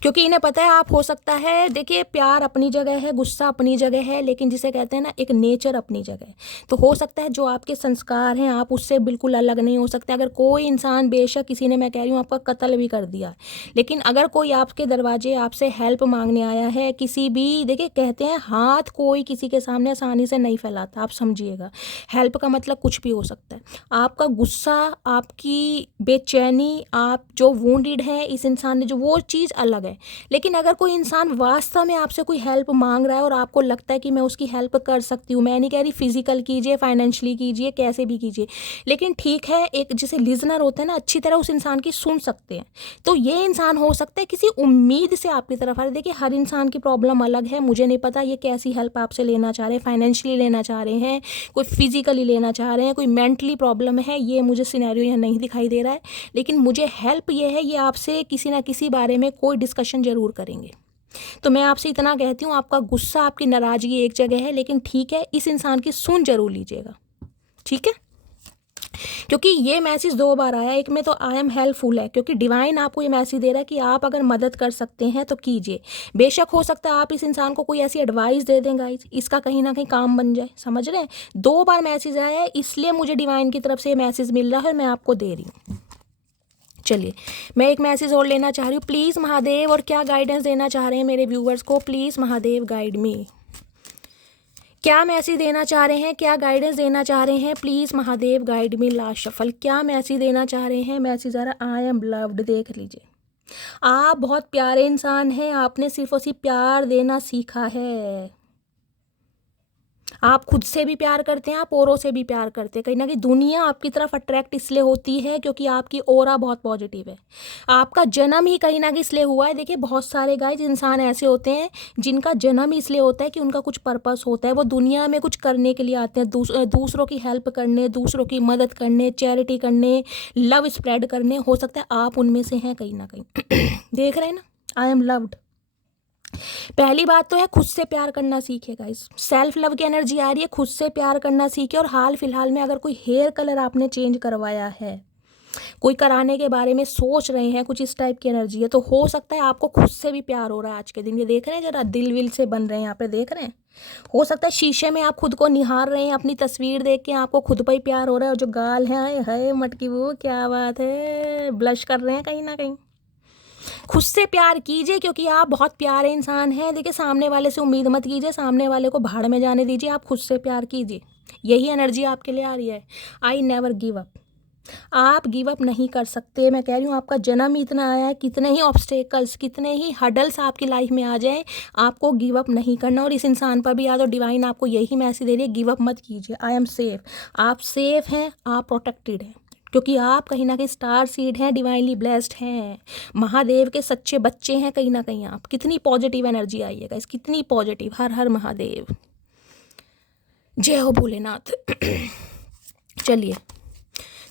क्योंकि इन्हें पता है आप हो सकता है, देखिए प्यार अपनी जगह है, गुस्सा अपनी जगह है, लेकिन जिसे कहते हैं ना एक नेचर अपनी जगह है। तो हो सकता है जो आपके संस्कार हैं आप उससे बिल्कुल अलग नहीं हो सकते। अगर कोई इंसान, बेशक किसी ने, मैं कह रही हूँ, आपका कत्ल भी कर दिया, लेकिन अगर कोई आपके दरवाजे आपसे हेल्प मांगने आया है, किसी भी, देखिए कहते हैं हाथ कोई किसी के सामने आसानी से नहीं फैलाता, आप समझिएगा। हेल्प का मतलब कुछ भी हो सकता है। आपका गुस्सा, आपकी बेचैनी, आप जो वूंडेड है इस इंसान ने, जो वो चीज़ अलग है। लेकिन अगर कोई इंसान वास्तव में आपसे कोई हेल्प मांग रहा है और आपको लगता है कि मैं उसकी हेल्प कर सकती हूँ, मैं नहीं कह रही फिजिकल कीजिए, फाइनेंशियली कीजिए, कैसे भी कीजिए, लेकिन ठीक है एक जैसे लिजनर होते हैं ना, अच्छी तरह उस इंसान की सुन सकते हैं, तो ये इंसान हो सकता है किसी उम्मीद से आपकी तरफ आ रहे। देखिए हर इंसान की प्रॉब्लम अलग है, मुझे नहीं पता ये कैसी हेल्प आपसे लेना चाह रहे हैं, फाइनेंशियली लेना चाह रहे हैं, कोई फिजिकली लेना चाह रहे हैं, कोई मेंटली प्रॉब्लम है, ये मुझे सिनेरियो यहाँ नहीं दिखाई दे रहा है, लेकिन मुझे हेल्प ये है, ये आपसे किसी ना किसी बारे में कोई डिस्कशन जरूर करेंगे। तो मैं आपसे इतना कहती हूँ, आपका गुस्सा, आपकी नाराज़गी एक जगह है, लेकिन ठीक है इस इंसान की सुन जरूर लीजिएगा, ठीक है। क्योंकि ये मैसेज 2 बार आया, एक में तो आई एम हेल्पफुल है, क्योंकि डिवाइन आपको ये मैसेज दे रहा है कि आप अगर मदद कर सकते हैं तो कीजिए। बेशक हो सकता है आप इस इंसान को कोई ऐसी एडवाइस दे दें गाइस, इसका कहीं ना कहीं काम बन जाए, समझ रहे हैं। 2 बार मैसेज आया है, इसलिए मुझे डिवाइन की तरफ से ये मैसेज मिल रहा है, मैं आपको दे रही हूँ। चलिए मैं एक मैसेज और लेना चाह रही हूँ, प्लीज़ महादेव, और क्या गाइडेंस देना चाह रहे हैं मेरे व्यूवर्स को, प्लीज़ महादेव गाइड मी। क्या मैसेज देना चाह रहे हैं, क्या गाइडेंस देना चाह रहे हैं, please Mahadev guide me. Last shuffle, क्या मैसेज देना चाह रहे हैं। मैसेज आ रहा, आई एम लव्ड। देख लीजिए, आप बहुत प्यारे इंसान हैं, आपने सिर्फ और सिर्फ प्यार देना सीखा है। आप खुद से भी प्यार करते हैं, आप औरों से भी प्यार करते हैं। कहीं ना कहीं दुनिया आपकी तरफ अट्रैक्ट इसलिए होती है क्योंकि आपकी ऑरा बहुत पॉजिटिव है। आपका जन्म ही कहीं ना कहीं इसलिए हुआ है। देखिए बहुत सारे गाइस इंसान ऐसे होते हैं जिनका जन्म इसलिए होता है कि उनका कुछ पर्पस होता है, वो दुनिया में कुछ करने के लिए आते हैं, दूसरों की हेल्प करने, दूसरों की मदद करने, चैरिटी करने, लव स्प्रेड करने। हो सकता है आप उनमें से हैं कहीं ना कहीं। देख रहे हैं ना, आई एम लव्ड। पहली बात तो है खुद से प्यार करना सीखे गाइस, सेल्फ लव की एनर्जी आ रही है, खुद से प्यार करना सीखे। और हाल फिलहाल में अगर कोई हेयर कलर आपने चेंज करवाया है, कोई कराने के बारे में सोच रहे हैं, कुछ इस टाइप की एनर्जी है, तो हो सकता है आपको खुद से भी प्यार हो रहा है आज के दिन। ये देख रहे हैं, जरा दिल विल से बन रहे हैं यहाँ पे, देख रहे हैं। हो सकता है शीशे में आप खुद को निहार रहे हैं, अपनी तस्वीर देख के आपको खुद पर ही प्यार हो रहा है, और जो गाल है हाय हाय मटकी, वो क्या बात है, ब्लश कर रहे हैं कहीं ना कहीं। खुद से प्यार कीजिए क्योंकि आप बहुत प्यारे इंसान हैं। देखिए सामने वाले से उम्मीद मत कीजिए, सामने वाले को भाड़ में जाने दीजिए, आप खुद से प्यार कीजिए। यही एनर्जी आपके लिए आ रही है, आई नेवर गिव अप। आप गिव अप नहीं कर सकते। मैं कह रही हूँ आपका जन्म इतना आया है, कितने ही ऑब्स्टेकल्स, कितने ही हडल्स आपकी लाइफ में आ जाए, आपको गिव अप नहीं करना। और इस इंसान पर भी याद हो, डिवाइन आपको यही मैसेज दे रही है, गिव अप मत कीजिए। आई एम सेफ, आप सेफ हैं, आप प्रोटेक्टेड हैं, क्योंकि आप कहीं ना कहीं स्टार सीड हैं, डिवाइनली ब्लेस्ड हैं, महादेव के सच्चे बच्चे हैं कहीं ना कहीं आप। कितनी पॉजिटिव एनर्जी आई है गाइस, कितनी पॉजिटिव। हर हर महादेव, जय हो भोलेनाथ। चलिए,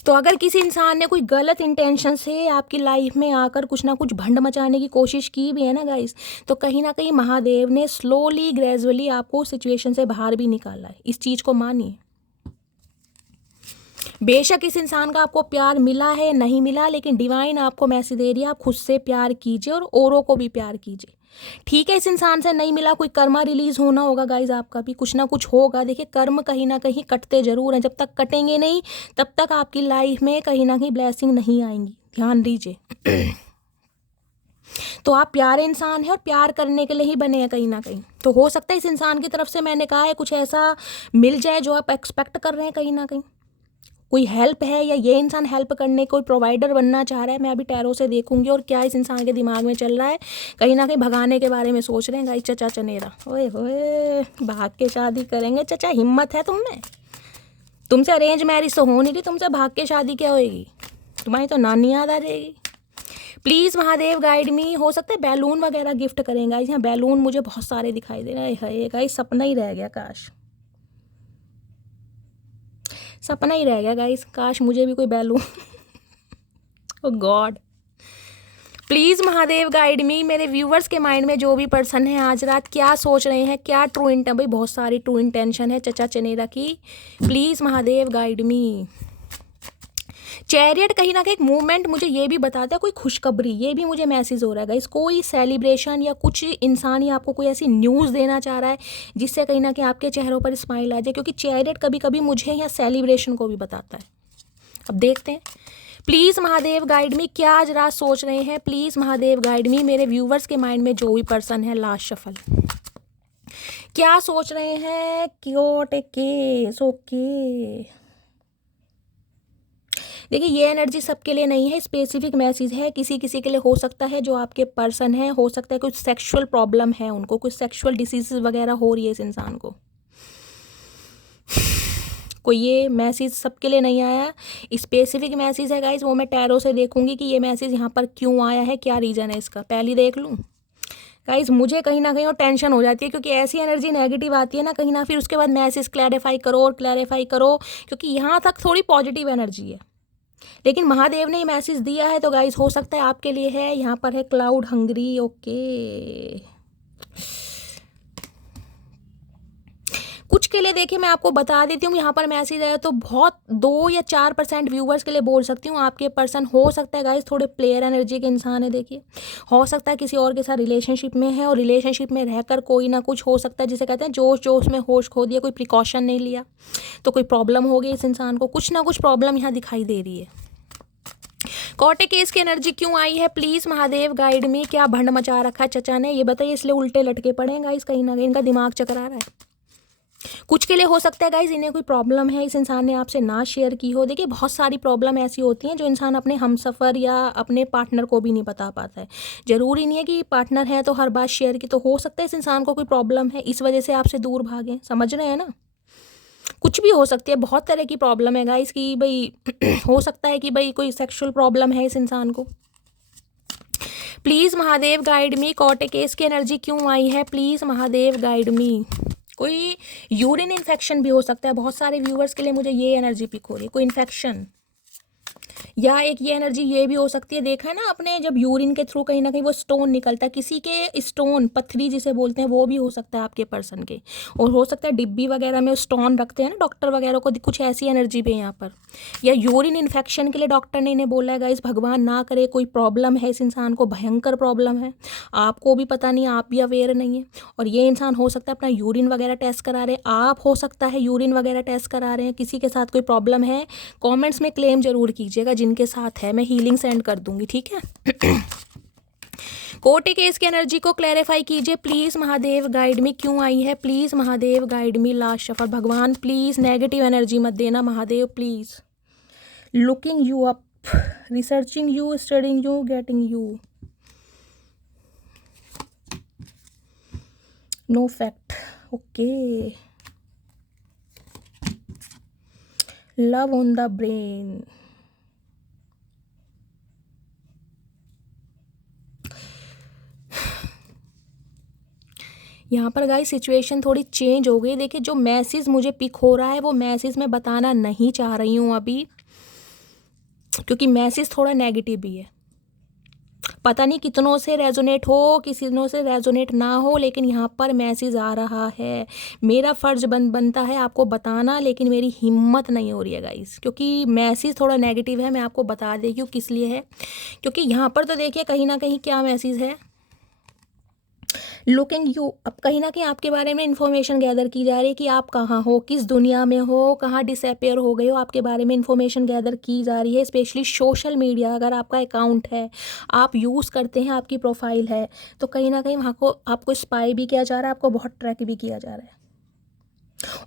तो अगर किसी इंसान ने कोई गलत इंटेंशन से आपकी लाइफ में आकर कुछ ना कुछ भंड मचाने की कोशिश की भी है ना गाइस, तो कहीं ना कहीं महादेव ने स्लोली ग्रेजुअली आपको सिचुएशन से बाहर भी निकाला है। इस चीज़ को मानिए। बेशक इस इंसान का आपको प्यार मिला है, नहीं मिला, लेकिन डिवाइन आपको मैसेज दे रही है, आप खुद से प्यार कीजिए और औरों को भी प्यार कीजिए। ठीक है, इस इंसान से नहीं मिला, कोई कर्मा रिलीज होना होगा गाइज, आपका भी कुछ ना कुछ होगा। देखिए कर्म कहीं ना कहीं कटते जरूर हैं, जब तक कटेंगे नहीं तब तक आपकी लाइफ में कहीं ना कहीं ब्लेसिंग नहीं आएंगी, ध्यान दीजिए। तो आप प्यारे इंसान हैं और प्यार करने के लिए ही बने हैं कहीं ना कहीं। तो हो सकता है इस इंसान की तरफ से, मैंने कहा है, कुछ ऐसा मिल जाए जो आप एक्सपेक्ट कर रहे हैं कहीं ना कहीं। कोई हेल्प है या ये इंसान हेल्प करने कोई प्रोवाइडर बनना चाह रहा है। मैं अभी टैरो से देखूंगी और क्या इस इंसान के दिमाग में चल रहा है। कहीं ना कहीं भगाने के बारे में सोच रहे हैं गाइस। चचा चनेरा, ओए होए, भाग के शादी करेंगे चचा, हिम्मत है तुम में? तुमसे अरेंज मैरिज तो हो नहीं रही, तुमसे भाग के शादी क्या होएगी? तुम्हारी तो नानी याद आ जाएगी। प्लीज़ महादेव गाइड मी। हो सकता है बैलून वगैरह गिफ्ट करें गाइस। यहाँ बैलून मुझे बहुत सारे दिखाई दे रहे हैं गाइस, सपना ही रह गया, काश सपना ही रह गया गाइस, काश मुझे भी कोई balloon. Oh god, please Mahadev guide me. मेरे व्यूवर्स के माइंड में जो भी पर्सन है आज रात क्या सोच रहे हैं, क्या ट्रू इंटेंशन, भाई बहुत सारी ट्रू इंटेंशन है चचा चनेरा की। Please Mahadev guide me. Chariot कहीं ना कहीं एक मूवमेंट मुझे ये भी बताता है, कोई खुशखबरी, ये भी मुझे मैसेज हो रहा है गाइस, कोई सेलिब्रेशन या कुछ इंसान या आपको कोई ऐसी न्यूज़ देना चाह रहा है जिससे कहीं ना कहीं आपके चेहरों पर स्माइल आ जाए, क्योंकि चैरियट कभी कभी मुझे या सेलिब्रेशन को भी बताता है। अब देखते हैं, प्लीज़ महादेव गाइड मी, क्या आज रात सोच रहे हैं, प्लीज़ महादेव गाइड मी, मेरे व्यूवर्स के माइंड में जो भी पर्सन है, लास्ट शफल, क्या सोच रहे हैं, क्यों केस ओके। देखिए ये एनर्जी सबके लिए नहीं है, स्पेसिफिक मैसेज है, किसी किसी के लिए हो सकता है, जो आपके पर्सन है, हो सकता है कुछ सेक्सुअल प्रॉब्लम है उनको, कुछ सेक्सुअल डिसीज वगैरह हो रही है इस इंसान को। कोई ये मैसेज सबके लिए नहीं आया, स्पेसिफिक मैसेज है गाइज, वो मैं टैरो से देखूंगी कि ये मैसेज यहाँ पर क्यों आया है, क्या रीज़न है इसका, पहले देख लूँ गाइज। मुझे कहीं ना कहीं और टेंशन हो जाती है, क्योंकि ऐसी एनर्जी नेगेटिव आती है ना कहीं ना, फिर उसके बाद मैसेज क्लैरिफाई करो और क्लैरिफाई करो, क्योंकि यहाँ तक थोड़ी पॉजिटिव एनर्जी है, लेकिन महादेव ने मैसेज दिया है तो गाइस हो सकता है आपके लिए है। यहाँ पर है क्लाउड हंग्री, ओके। कुछ के लिए देखिए मैं आपको बता देती हूँ, यहाँ पर मैसेज आया तो बहुत 2 या 4% व्यूवर्स के लिए बोल सकती हूँ, आपके पर्सन हो सकता है गाइस थोड़े प्लेयर एनर्जी के इंसान है, देखिए हो सकता है किसी और के साथ रिलेशनशिप में है, और रिलेशनशिप में रहकर कोई ना कुछ हो सकता है, जिसे कहते हैं जोश जोश में होश खो दिया, कोई प्रिकॉशन नहीं लिया तो कोई प्रॉब्लम हो गई इस इंसान को, कुछ ना कुछ प्रॉब्लम यहाँ दिखाई दे रही है। कोर्ट केस की एनर्जी क्यों आई है, प्लीज महादेव गाइड में, क्या भंड मचा रखा है चचा ने, ये बताइए, इसलिए उल्टे लटके पड़े हैं गाइस, कहीं ना कहीं इनका दिमाग चकरा रहा है। कुछ के लिए हो सकता है गाइज इन्हें कोई प्रॉब्लम है, इस इंसान ने आपसे ना शेयर की हो। देखिए बहुत सारी प्रॉब्लम ऐसी होती हैं जो इंसान अपने हमसफ़र या अपने पार्टनर को भी नहीं बता पाता है। ज़रूरी नहीं है कि पार्टनर है तो हर बात शेयर की, तो हो सकता है इस इंसान को कोई प्रॉब्लम है, इस वजह से आपसे दूर भागें, समझ रहे हैं ना। कुछ भी हो सकती है, बहुत तरह की प्रॉब्लम है गाइस कि भाई हो सकता है कि भाई कोई सेक्सुअल प्रॉब्लम है इस इंसान को। Please Mahadev guide me, court case की एनर्जी क्यों आई है, प्लीज़ महादेव गाइड मी। कोई यूरिन इन्फेक्शन भी हो सकता है, बहुत सारे व्यूअर्स के लिए मुझे ये एनर्जी पिक हो रही है, कोई इन्फेक्शन, या एक ये एनर्जी ये भी हो सकती है, देखा है ना आपने जब यूरिन के थ्रू कहीं ना कहीं वो स्टोन निकलता है, किसी के स्टोन पथरी जिसे बोलते हैं वो भी हो सकता है आपके पर्सन के, और हो सकता है डिब्बी वगैरह में स्टोन रखते हैं ना डॉक्टर वगैरह को, कुछ ऐसी एनर्जी भी है यहाँ पर, या यूरिन इन्फेक्शन के लिए डॉक्टर ने इन्हें बोला है गाइस, भगवान ना करे कोई प्रॉब्लम है इस इंसान को, भयंकर प्रॉब्लम है, आपको भी पता नहीं, आप भी अवेयर नहीं है, और ये इंसान हो सकता है अपना यूरिन वगैरह टेस्ट करा रहे हैं, आप हो सकता है यूरिन वगैरह टेस्ट करा रहे हैं, किसी के साथ कोई प्रॉब्लम है, कमेंट्स में क्लेम जरूर कीजिएगा जिनके साथ है, मैं हीलिंग सेंड कर दूंगी, ठीक है। कोर्ट केस की एनर्जी को क्लैरिफाई कीजिए प्लीज महादेव गाइड मी, क्यों आई है, please Mahadev guide me, last shuffle, भगवान प्लीज नेगेटिव एनर्जी मत देना Mahadev please. Looking you up, researching you, studying you, getting you, no fact, okay, love on the brain, यहाँ पर गाइस सिचुएशन थोड़ी चेंज हो गई। देखिए जो मैसेज मुझे पिक हो रहा है वो मैसेज मैं बताना नहीं चाह रही हूँ अभी, क्योंकि मैसेज थोड़ा नेगेटिव भी है, पता नहीं कितनों से रेजोनेट हो, कितनों से रेजोनेट ना हो, लेकिन यहाँ पर मैसेज आ रहा है। मेरा फ़र्ज बनता है आपको बताना, लेकिन मेरी हिम्मत नहीं हो रही है गाइस, क्योंकि मैसेज थोड़ा नेगेटिव है। मैं आपको बता देती हूँ किस लिए है, क्योंकि यहाँ पर तो देखिए कहीं ना कहीं क्या मैसेज है, लुकिंग यू, अब कहीं ना कहीं आपके बारे में इंफॉर्मेशन गैदर की जा रही है कि आप कहाँ हो, किस दुनिया में हो, कहाँ डिसअपेयर हो गए हो, आपके बारे में इंफॉर्मेशन गैदर की जा रही है। स्पेशली सोशल मीडिया, अगर आपका अकाउंट है, आप यूज़ करते हैं, आपकी प्रोफाइल है, तो कहीं ना कहीं वहाँ को आपको स्पाई भी किया जा रहा है, आपको बहुत ट्रैक भी किया जा रहा है।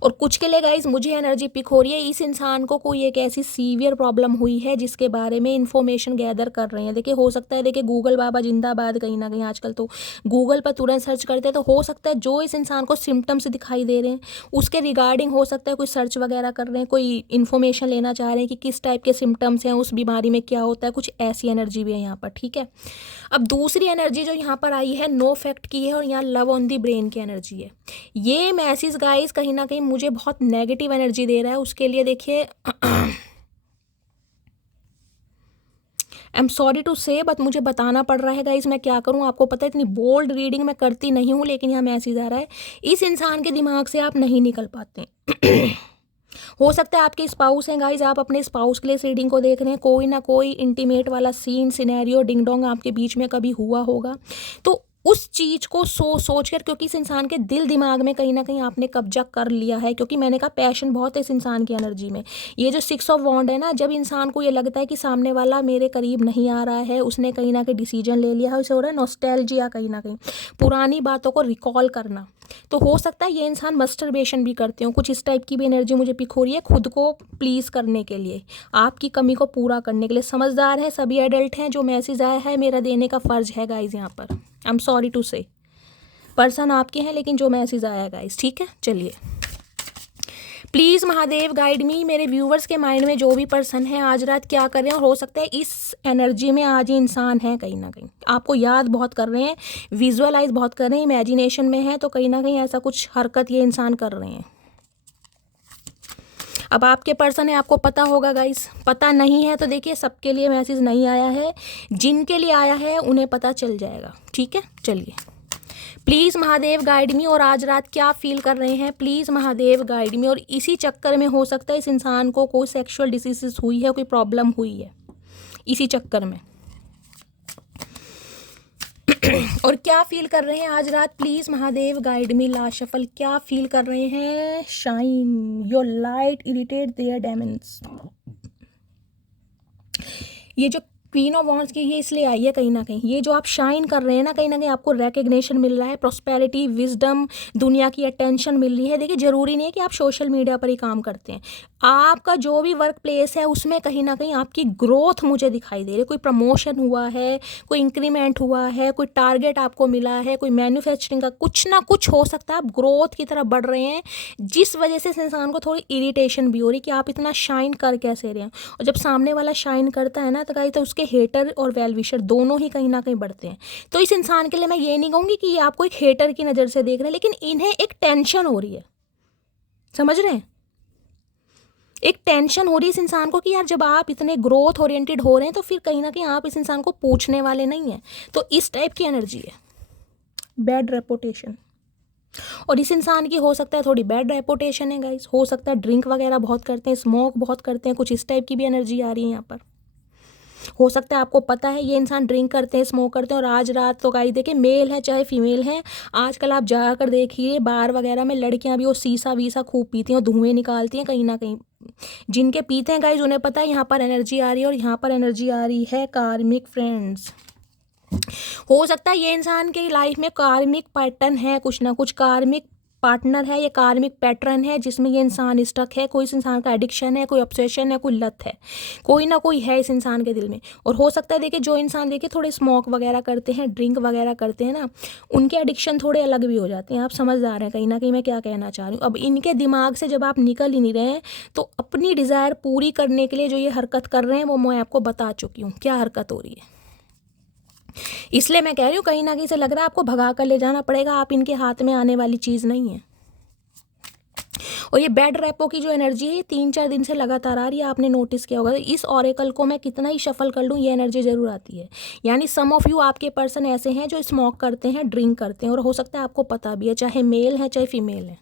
और कुछ के लिए गाइज मुझे एनर्जी पिक हो रही है, इस इंसान को कोई एक ऐसी सीवियर प्रॉब्लम हुई है जिसके बारे में इंफॉर्मेशन गैदर कर रहे हैं। देखिए हो सकता है, देखिए गूगल बाबा जिंदाबाद, कहीं ना कहीं आजकल तो गूगल पर तुरंत सर्च करते हैं, तो हो सकता है जो इस इंसान को सिम्टम्स दिखाई दे रहे हैं उसके रिगार्डिंग हो सकता है कोई सर्च वगैरह कर रहे हैं, कोई इन्फॉर्मेशन लेना चाह रहे हैं कि किस टाइप के सिम्टम्स हैं, उस बीमारी में क्या होता है, कुछ ऐसी एनर्जी भी है यहाँ पर, ठीक है। अब दूसरी एनर्जी जो यहाँ पर आई है नो फैक्ट की है, और यहाँ लव ऑन दी ब्रेन की एनर्जी है। ये मैसेज गाइस कहीं ना कहीं मुझे बहुत नेगेटिव एनर्जी दे रहा है, उसके लिए देखिए आई एम सॉरी टू से, बट मुझे बताना पड़ रहा है गाइस, मैं क्या करूं, आपको पता है इतनी बोल्ड रीडिंग मैं करती नहीं हूं, लेकिन यहाँ मैसेज आ रहा है, इस इंसान के दिमाग से आप नहीं निकल पाते। हो सकता है आपके स्पाउस हैं गाइज, आप अपने स्पाउस के लिए इस रीडिंग को देख रहे हैं, कोई ना कोई इंटीमेट वाला सीन सिनेरियो डिंग डोंग आपके बीच में कभी हुआ होगा। तो उस चीज़ को सोच कर, क्योंकि इस इंसान के दिल दिमाग में कहीं ना कहीं आपने कब्जा कर लिया है, क्योंकि मैंने कहा पैशन बहुत है इस इंसान की एनर्जी में। ये जो 6 ऑफ वॉन्ड है ना, जब इंसान को ये लगता है कि सामने वाला मेरे करीब नहीं आ रहा है, उसने कहीं ना कहीं डिसीजन ले लिया है, उसे हो रहा है नॉस्टैल्जिया, कहीं ना कहीं पुरानी बातों को रिकॉल करना। तो हो सकता है ये इंसान मस्टरबेशन भी करते हो, कुछ इस टाइप की भी एनर्जी मुझे पिक हो रही है, खुद को प्लीज़ करने के लिए, आपकी कमी को पूरा करने के लिए। समझदार हैं सभी एडल्ट हैं, जो मैसेज आया है मेरा देने का फ़र्ज़ है गाइज यहाँ पर। आई एम सॉरी टू से, पर्सन आपके हैं लेकिन जो मैसेज आया गाइज, ठीक है। चलिए प्लीज़ महादेव गाइड मी, मेरे व्यूवर्स के माइंड में जो भी पर्सन है आज रात क्या कर रहे हैं, और हो सकता है इस एनर्जी में आज ये इंसान है कहीं ना कहीं आपको याद बहुत कर रहे हैं, विजुअलाइज बहुत कर रहे हैं, इमेजिनेशन में है, तो कहीं ना कहीं ऐसा कुछ हरकत ये इंसान कर रहे हैं। अब आपके पर्सन है, आपको पता होगा गाइस, पता नहीं है तो देखिए सबके लिए मैसेज नहीं आया है, जिनके लिए आया है उन्हें पता चल जाएगा, ठीक है। चलिए प्लीज़ महादेव गाइड मी, और आज रात क्या फील कर रहे हैं प्लीज़ महादेव गाइड मी। और इसी चक्कर में हो सकता है इस इंसान को कोई सेक्सुअल डिसीज़ हुई है, कोई प्रॉब्लम हुई है इसी चक्कर में। और क्या फील कर रहे हैं आज रात please Mahadev guide me, last shuffle क्या फील कर रहे हैं। Shine your light irritate their demons, ये जो क्वीन ऑफ वॉन्ड्स की ये इसलिए आई है कहीं ना कहीं, ये जो आप शाइन कर रहे हैं ना, कहीं ना कहीं आपको रिकग्निशन मिल रहा है, प्रॉस्पेरिटी, विजडम, दुनिया की अटेंशन मिल रही है। देखिए ज़रूरी नहीं है कि आप सोशल मीडिया पर ही काम करते हैं, आपका जो भी वर्क प्लेस है उसमें कहीं ना कहीं आपकी ग्रोथ मुझे दिखाई दे रही है। कोई प्रमोशन हुआ है, कोई इंक्रीमेंट हुआ है, कोई टारगेट आपको मिला है, कोई मैन्युफैक्चरिंग का कुछ ना कुछ हो सकता है, आप ग्रोथ की तरफ बढ़ रहे हैं, जिस वजह से इस इंसान को थोड़ी इरिटेशन भी हो रही कि आप इतना शाइन कर कैसे रहे हैं। और जब सामने वाला शाइन करता है ना तो कहीं तो उसके हेटर और वेल विशर दोनों ही कहीं ना कहीं बढ़ते हैं। तो इस इंसान के लिए मैं ये नहीं कहूँगी कि ये आपको एक हेटर की नज़र से देख रहे हैं, लेकिन इन्हें एक टेंशन हो रही है, समझ रहे हैं, एक टेंशन हो रही है इस इंसान को कि यार जब आप इतने ग्रोथ ओरिएंटेड हो रहे हैं तो फिर कहीं ना कहीं आप इस इंसान को पूछने वाले नहीं हैं। तो इस टाइप की एनर्जी है, बैड रेपुटेशन, और इस इंसान की हो सकता है थोड़ी बैड रेपुटेशन है गाइस, हो सकता है ड्रिंक वगैरह बहुत करते हैं, स्मोक बहुत करते हैं, कुछ इस टाइप की भी एनर्जी आ रही है यहाँ पर। हो सकता है आपको पता है ये इंसान ड्रिंक करते हैं, स्मोक करते हैं, और आज रात तो गाइस देखिए मेल है चाहे फीमेल है, आजकल आप जाकर देखिए बार वगैरह में लड़कियां भी वो सीसा वीसा खूब पीती हैं और धुएं निकालती हैं कहीं ना कहीं। जिनके पीते हैं गाइस उन्हें पता है यहाँ पर एनर्जी आ रही है, और यहाँ पर एनर्जी आ रही है कार्मिक फ्रेंड्स। हो सकता है ये इंसान की लाइफ में कार्मिक पैटर्न है, कुछ ना कुछ कार्मिक पार्टनर है, ये कार्मिक पैटर्न है जिसमें ये इंसान स्टक है, कोई इस इंसान का एडिक्शन है, कोई ऑब्सेशन है, कोई लत है, कोई ना कोई है इस इंसान के दिल में। और हो सकता है देखिए जो इंसान देखिए थोड़े स्मोक वगैरह करते हैं, ड्रिंक वगैरह करते हैं ना, उनके एडिक्शन थोड़े अलग भी हो जाते हैं, आप समझदार हैं कहीं ना कहीं मैं क्या कहना चाह रही हूँ। अब इनके दिमाग से जब आप निकल ही नहीं रहे हैं तो अपनी डिज़ायर पूरी करने के लिए जो ये हरकत कर रहे हैं वो मैं आपको बता चुकी हूँ क्या हरकत हो रही है। इसलिए मैं कह रही हूँ कहीं ना कहीं से लग रहा है आपको भगा कर ले जाना पड़ेगा, आप इनके हाथ में आने वाली चीज़ नहीं है। और ये बैड रेपो की जो एनर्जी है ये 3-4 दिन से लगातार आ रही है, आपने नोटिस किया होगा। इस ऑरेकल को मैं कितना ही शफल कर लूँ ये एनर्जी ज़रूर आती है। यानी सम ऑफ यू आपके पर्सन ऐसे हैं जो स्मोक करते हैं, ड्रिंक करते हैं, और हो सकता है आपको पता भी है, चाहे मेल है चाहे फीमेल है।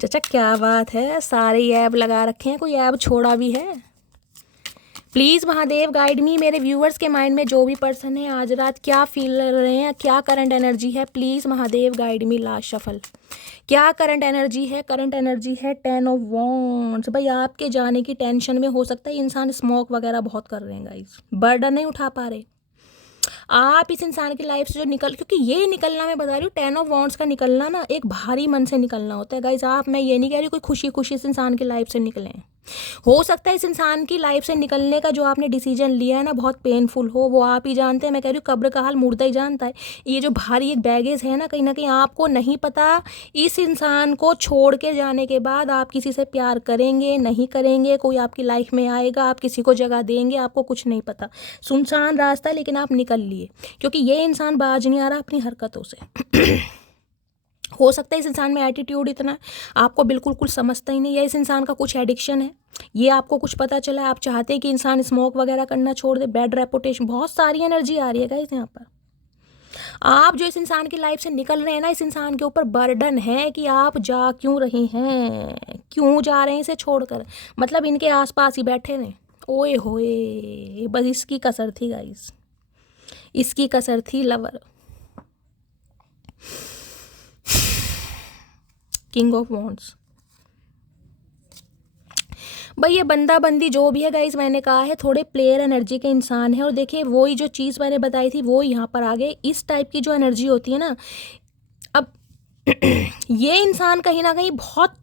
चाचा क्या बात है, सारे ऐब लगा रखे हैं, कोई ऐब छोड़ा भी है। प्लीज़ महादेव गाइड मी, मेरे व्यूअर्स के माइंड में जो भी पर्सन है आज रात क्या फील कर रहे हैं, क्या करंट एनर्जी है, please Mahadev guide me. Last shuffle क्या करंट एनर्जी है, करंट एनर्जी है 10 ऑफ वॉन्ड्स। भाई आपके जाने की टेंशन में हो सकता है इंसान स्मोक वगैरह बहुत कर रहे हैं गाइस, बर्डन नहीं उठा पा रहे आप इस इंसान की लाइफ से जो क्योंकि ये निकलना मैं बता रही हूँ 10 ऑफ वॉन्ड्स का निकलना ना एक भारी मन से निकलना होता है गाइज। आप मैं ये नहीं कह रही कोई खुशी खुशी इस इंसान की लाइफ से निकलें, हो सकता है इस इंसान की लाइफ से निकलने का जो आपने डिसीजन लिया है ना बहुत पेनफुल हो, वो आप ही जानते हैं। मैं कह रही हूँ कब्र का हाल मुर्दा ही जानता है। ये जो भारी एक बैगेज है ना कहीं आपको नहीं पता इस इंसान को छोड़ के जाने के बाद आप किसी से प्यार करेंगे नहीं करेंगे, कोई आपकी लाइफ में आएगा, आप किसी को जगह देंगे, आपको कुछ नहीं पता। सुनसान रास्ता है लेकिन आप निकल लिए, क्योंकि ये इंसान बाज नहीं आ रहा अपनी हरकतों से। हो सकता है इस इंसान में एटीट्यूड इतना आपको बिल्कुल कुछ समझता ही नहीं है, इस इंसान का कुछ एडिक्शन है, ये आपको कुछ पता चला है, आप चाहते हैं कि इंसान स्मोक वगैरह करना छोड़ दे, बैड रेपुटेशन, बहुत सारी एनर्जी आ रही है गाइस यहाँ पर। आप जो इस इंसान की लाइफ से निकल रहे हैं ना, इस इंसान के ऊपर बर्डन है कि आप जा क्यों रहे हैं, क्यों जा रहे हैं इसे छोड़कर। मतलब इनके आसपास ही बैठे रहे। ओए होए, बस इसकी कसर थी गाइस, इसकी कसर थी लवर। King of wands. भाई ये बंदा बंदी जो भी है गाइस, मैंने कहा है थोड़े प्लेयर एनर्जी के इंसान है। और देखिए वही जो चीज़ मैंने बताई थी वो यहाँ पर आ गए। इस टाइप की जो एनर्जी होती है ना, अब ये इंसान कहीं ना कहीं बहुत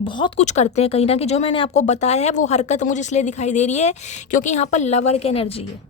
बहुत कुछ करते हैं। कहीं ना कहीं जो मैंने आपको बताया है वो हरकत मुझे इसलिए दिखाई दे रही है क्योंकि यहाँ पर लवर की एनर्जी है।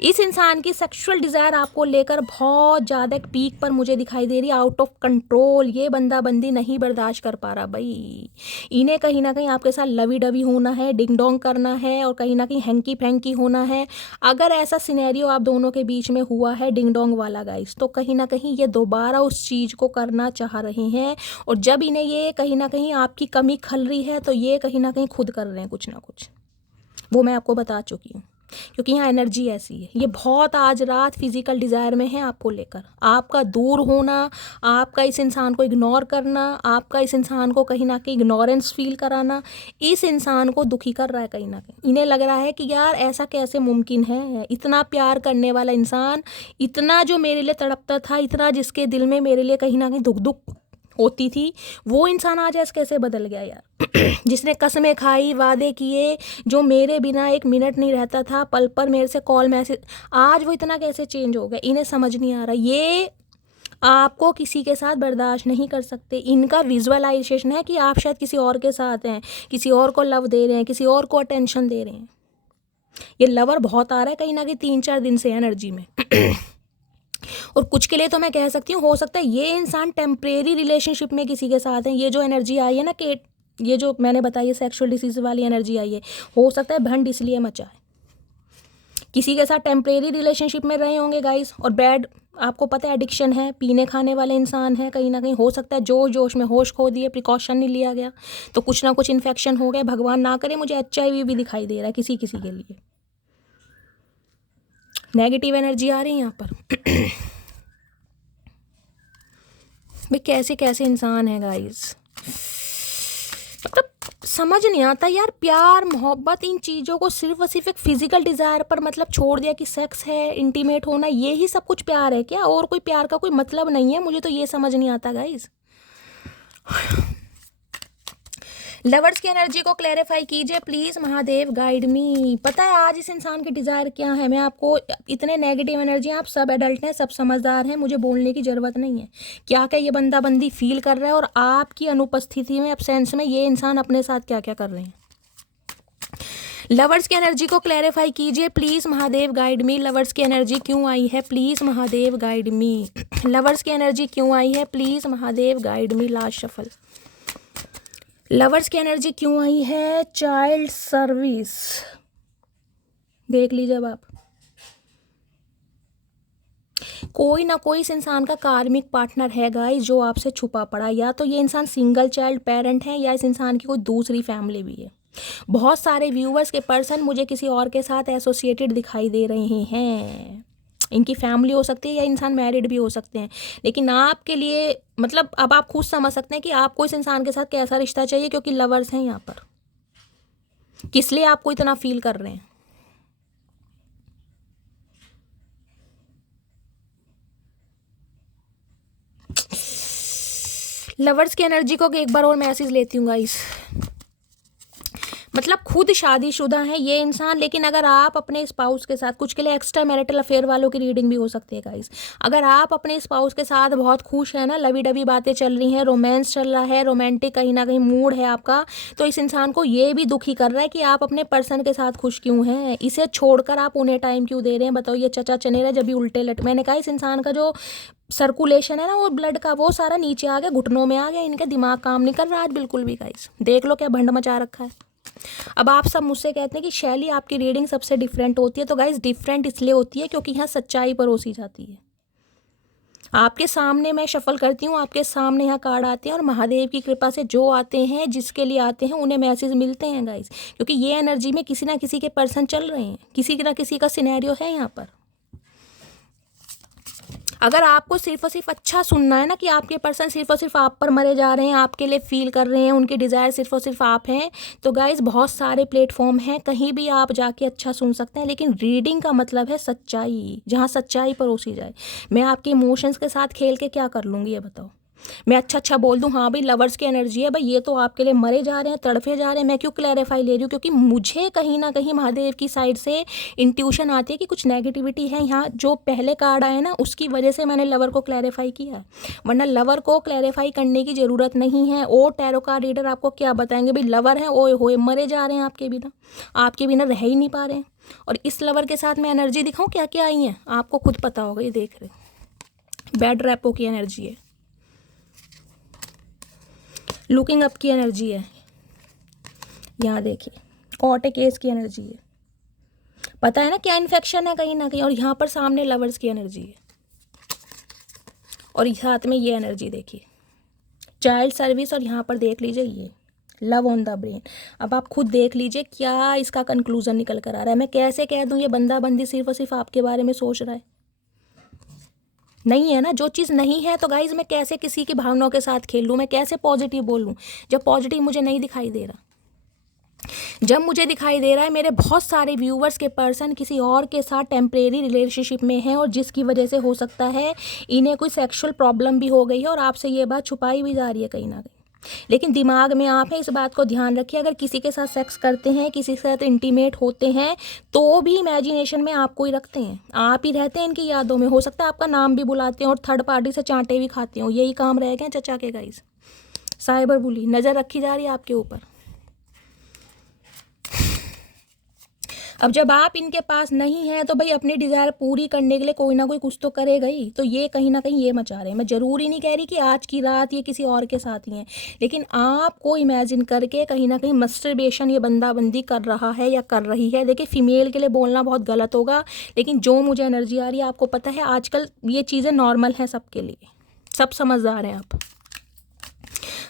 इस इंसान की सेक्सुअल डिज़ायर आपको लेकर बहुत ज़्यादा एक पीक पर मुझे दिखाई दे रही है, आउट ऑफ कंट्रोल। ये बंदा बंदी नहीं बर्दाश्त कर पा रहा भाई। इन्हें कहीं ना कहीं आपके साथ लवी डवी होना है, डिंग डोंग करना है और कहीं ना कहीं हैंकी फैंकी होना है। अगर ऐसा सिनेरियो आप दोनों के बीच में हुआ है डिंग डोंग वाला गाइस, तो कहीं ना कहीं ये दोबारा उस चीज़ को करना चाह रहे हैं। और जब इन्हें ये कहीं ना कहीं आपकी कमी खल रही है तो ये कहीं ना कहीं खुद कर रहे हैं कुछ ना कुछ। वो मैं आपको बता चुकी हूँ क्योंकि यहाँ एनर्जी ऐसी है। ये बहुत आज रात फिजिकल डिज़ायर में है आपको लेकर। आपका दूर होना, आपका इस इंसान को इग्नोर करना, आपका इस इंसान को कहीं ना कहीं इग्नोरेंस फील कराना, इस इंसान को दुखी कर रहा है कहीं ना कहीं। इन्हें लग रहा है कि यार ऐसा कैसे मुमकिन है, इतना प्यार करने वाला इंसान, इतना जो मेरे लिए तड़पता था, इतना जिसके दिल में मेरे लिए कहीं ना कहीं दुख दुख होती थी, वो इंसान आज ऐसे कैसे बदल गया यार। जिसने कसमें खाई, वादे किए, जो मेरे बिना एक मिनट नहीं रहता था, पल पर मेरे से कॉल मैसेज, आज वो इतना कैसे चेंज हो गया। इन्हें समझ नहीं आ रहा। ये आपको किसी के साथ बर्दाश्त नहीं कर सकते। इनका विजुअलाइजेशन है कि आप शायद किसी और के साथ हैं, किसी और को लव दे रहे हैं, किसी और को अटेंशन दे रहे हैं। ये लवर बहुत आ रहा है कहीं ना कहीं 3-4 दिन से एनर्जी में। और कुछ के लिए तो मैं कह सकती हूँ हो सकता है ये इंसान टेम्परेरी रिलेशनशिप में किसी के साथ है। ये जो एनर्जी आई है ना कि ये जो मैंने बताई है सेक्सुअल डिसीज वाली एनर्जी आई है, हो सकता है भंड इसलिए मचा है। किसी के साथ टेम्परेरी रिलेशनशिप में रहे होंगे गाइस। और बैड आपको पता है एडिक्शन है, पीने खाने वाले इंसान है कहीं ना कहीं। हो सकता है जोश जोश में होश खो दिए, प्रिकॉशन नहीं लिया गया तो कुछ ना कुछ इन्फेक्शन हो गया। भगवान ना करे, मुझे HIV भी दिखाई दे रहा है किसी किसी के लिए। नेगेटिव एनर्जी आ रही है यहाँ पर। भाई कैसे कैसे इंसान है गाइस, मतलब समझ नहीं आता यार। प्यार मोहब्बत इन चीज़ों को सिर्फ और सिर्फ एक फिजिकल डिज़ायर पर मतलब छोड़ दिया कि सेक्स है, इंटीमेट होना, ये ही सब कुछ प्यार है क्या? और कोई प्यार का कोई मतलब नहीं है? मुझे तो ये समझ नहीं आता गाइस। लवर्स की एनर्जी को क्लैरिफाई कीजिए प्लीज़, महादेव गाइड मी। पता है आज इस इंसान की डिज़ायर क्या है? मैं आपको, इतने नेगेटिव एनर्जी, आप सब एडल्ट हैं, सब समझदार हैं, मुझे बोलने की ज़रूरत नहीं है। क्या क्या ये बंदा बंदी फील कर रहा है और आपकी अनुपस्थिति में, एब्सेंस में ये इंसान अपने साथ क्या क्या कर रहे हैं। लवर्स की एनर्जी को क्लैरिफाई कीजिए please, Mahadev guide me. Lovers की एनर्जी क्यों आई है please, Mahadev guide me. Lovers की एनर्जी क्यों आई है please, Mahadev guide me. Last shuffle. Lovers की एनर्जी क्यों आई है? Child service. देख लीजिए अब आप, कोई ना कोई इस इंसान का कार्मिक पार्टनर है गाइस जो आपसे छुपा पड़ा। या तो ये इंसान सिंगल चाइल्ड पेरेंट है या इस इंसान की कोई दूसरी फैमिली भी है। बहुत सारे व्यूवर्स के पर्सन मुझे किसी और के साथ एसोसिएटेड दिखाई दे रहे हैं। इनकी फैमिली हो सकती है या इंसान मैरिड भी हो सकते हैं। लेकिन आपके लिए मतलब अब आप खुद समझ सकते हैं कि आपको इस इंसान के साथ कैसा रिश्ता चाहिए, क्योंकि लवर्स हैं यहाँ पर। किस लिए आपको इतना फील कर रहे हैं? लवर्स की एनर्जी को एक बार और मैसेज लेती हूँ गाइस। मतलब खुद शादीशुदा है ये इंसान, लेकिन अगर आप अपने स्पाउस के साथ, कुछ के लिए एक्स्ट्रा मैरिटल अफेयर वालों की रीडिंग भी हो सकती है गाइस। अगर आप अपने स्पाउस के साथ बहुत खुश हैं ना, लवी डबी बातें चल रही हैं, रोमांस चल रहा है, रोमांटिक कहीं ना कहीं मूड है आपका, तो इस इंसान को ये भी दुखी कर रहा है कि आप अपने पर्सन के साथ खुश क्यों हैं। इसे छोड़कर आप उन्हें टाइम क्यों दे रहे हैं? बताओ, ये चचा चनेरा जब भी उल्टे लट। मैंने कहा इस इंसान का जो सर्कुलेशन है ना, वो ब्लड का, वो सारा नीचे आ गया, घुटनों में आ गया। इनका दिमाग काम नहीं कर रहा आज बिल्कुल भी गाइस। देख लो क्या भंड मचा रखा है। अब आप सब मुझसे कहते हैं कि शैली आपकी रीडिंग सबसे डिफरेंट होती है, तो गाइस डिफरेंट इसलिए होती है क्योंकि यहाँ सच्चाई परोसी जाती है। आपके सामने मैं शफल करती हूँ, आपके सामने यहाँ कार्ड आते हैं और महादेव की कृपा से जो आते हैं, जिसके लिए आते हैं, उन्हें मैसेज मिलते हैं गाइस। क्योंकि ये एनर्जी में किसी ना किसी के पर्सन चल रहे हैं, किसी ना किसी का सिनेरियो है यहाँ पर। अगर आपको सिर्फ और सिर्फ अच्छा सुनना है ना कि आपके पर्सन सिर्फ और सिर्फ आप पर मरे जा रहे हैं, आपके लिए फील कर रहे हैं, उनकी डिज़ायर सिर्फ और सिर्फ आप हैं, तो गाइज बहुत सारे प्लेटफॉर्म हैं, कहीं भी आप जाके अच्छा सुन सकते हैं। लेकिन रीडिंग का मतलब है सच्चाई, जहाँ सच्चाई परोसी जाए। मैं आपके इमोशंस के साथ खेल के क्या कर लूँगी ये बताओ? मैं अच्छा बोल दूं हाँ भाई लवर्स की एनर्जी है, भाई ये तो आपके लिए मरे जा रहे हैं, तड़फे जा रहे हैं, मैं क्यों क्लैरिफाई ले रही हूँ? क्योंकि मुझे कहीं ना कहीं महादेव की साइड से इंट्यूशन आती है कि कुछ नेगेटिविटी है यहाँ। जो पहले कार्ड आए ना उसकी वजह से मैंने लवर को क्लैरिफाई किया, वरना लवर को क्लैरिफाई करने की ज़रूरत नहीं है। और टैरो कार्ड रीडर आपको क्या बताएंगे, भाई लवर हैं ओए होए मरे जा रहे हैं आपके बिना रह ही नहीं पा रहे हैं। और इस लवर के साथ मैं एनर्जी दिखाऊँ क्या क्या आई हैं, आपको खुद पता होगा, ये देख रहे बैड रैपो की एनर्जी है, लुकिंग अप की एनर्जी है, यहाँ देखिए कोर्ट केस की एनर्जी है, पता है ना क्या इन्फेक्शन है कहीं ना कहीं। और यहाँ पर सामने लवर्स की एनर्जी है, और साथ में ये एनर्जी देखिए चाइल्ड सर्विस, और यहाँ पर देख लीजिए ये लव ऑन द ब्रेन। अब आप खुद देख लीजिए क्या इसका कंक्लूजन निकल कर आ रहा है। मैं कैसे कह दूँ ये बंदा बंदी सिर्फ और सिर्फ आपके बारे में सोच रहा है? नहीं है ना। जो चीज़ नहीं है तो गाइज मैं कैसे किसी की भावनाओं के साथ खेल लूँ, मैं कैसे पॉजिटिव बोलूँ जब पॉजिटिव मुझे नहीं दिखाई दे रहा। जब मुझे दिखाई दे रहा है मेरे बहुत सारे व्यूवर्स के पर्सन किसी और के साथ टेम्परेरी रिलेशनशिप में हैं, और जिसकी वजह से हो सकता है इन्हें कोई सेक्सुअल प्रॉब्लम भी हो गई है, और आपसे ये बात छुपाई भी जा रही है कहीं ना कहीं। लेकिन दिमाग में आप हैं, इस बात को ध्यान रखिए। अगर किसी के साथ सेक्स करते हैं, किसी के साथ इंटीमेट होते हैं, तो भी इमेजिनेशन में आपको ही रखते हैं, आप ही रहते हैं इनकी यादों में। हो सकता है आपका नाम भी बुलाते हैं और थर्ड पार्टी से चांटे भी खाते हो। यही काम रह गए चचा के गाइस। साइबर बुली नज़र रखी जा रही है आपके ऊपर। अब जब आप इनके पास नहीं हैं तो भाई अपनी डिज़ायर पूरी करने के लिए कोई ना कोई कुछ तो करेगा ही। तो ये कहीं ना कहीं ये मचा रहे हैं। मैं ज़रूरी नहीं कह रही कि आज की रात ये किसी और के साथ ही हैं, लेकिन आपको इमेजिन करके कहीं ना कहीं मस्टरबेशन ये बंदा बंदी कर रहा है या कर रही है। देखिए फीमेल के लिए बोलना बहुत गलत होगा, लेकिन जो मुझे एनर्जी आ रही है आपको पता है आजकल ये चीज़ें नॉर्मल हैं सबके लिए, सब समझदार हैं आप।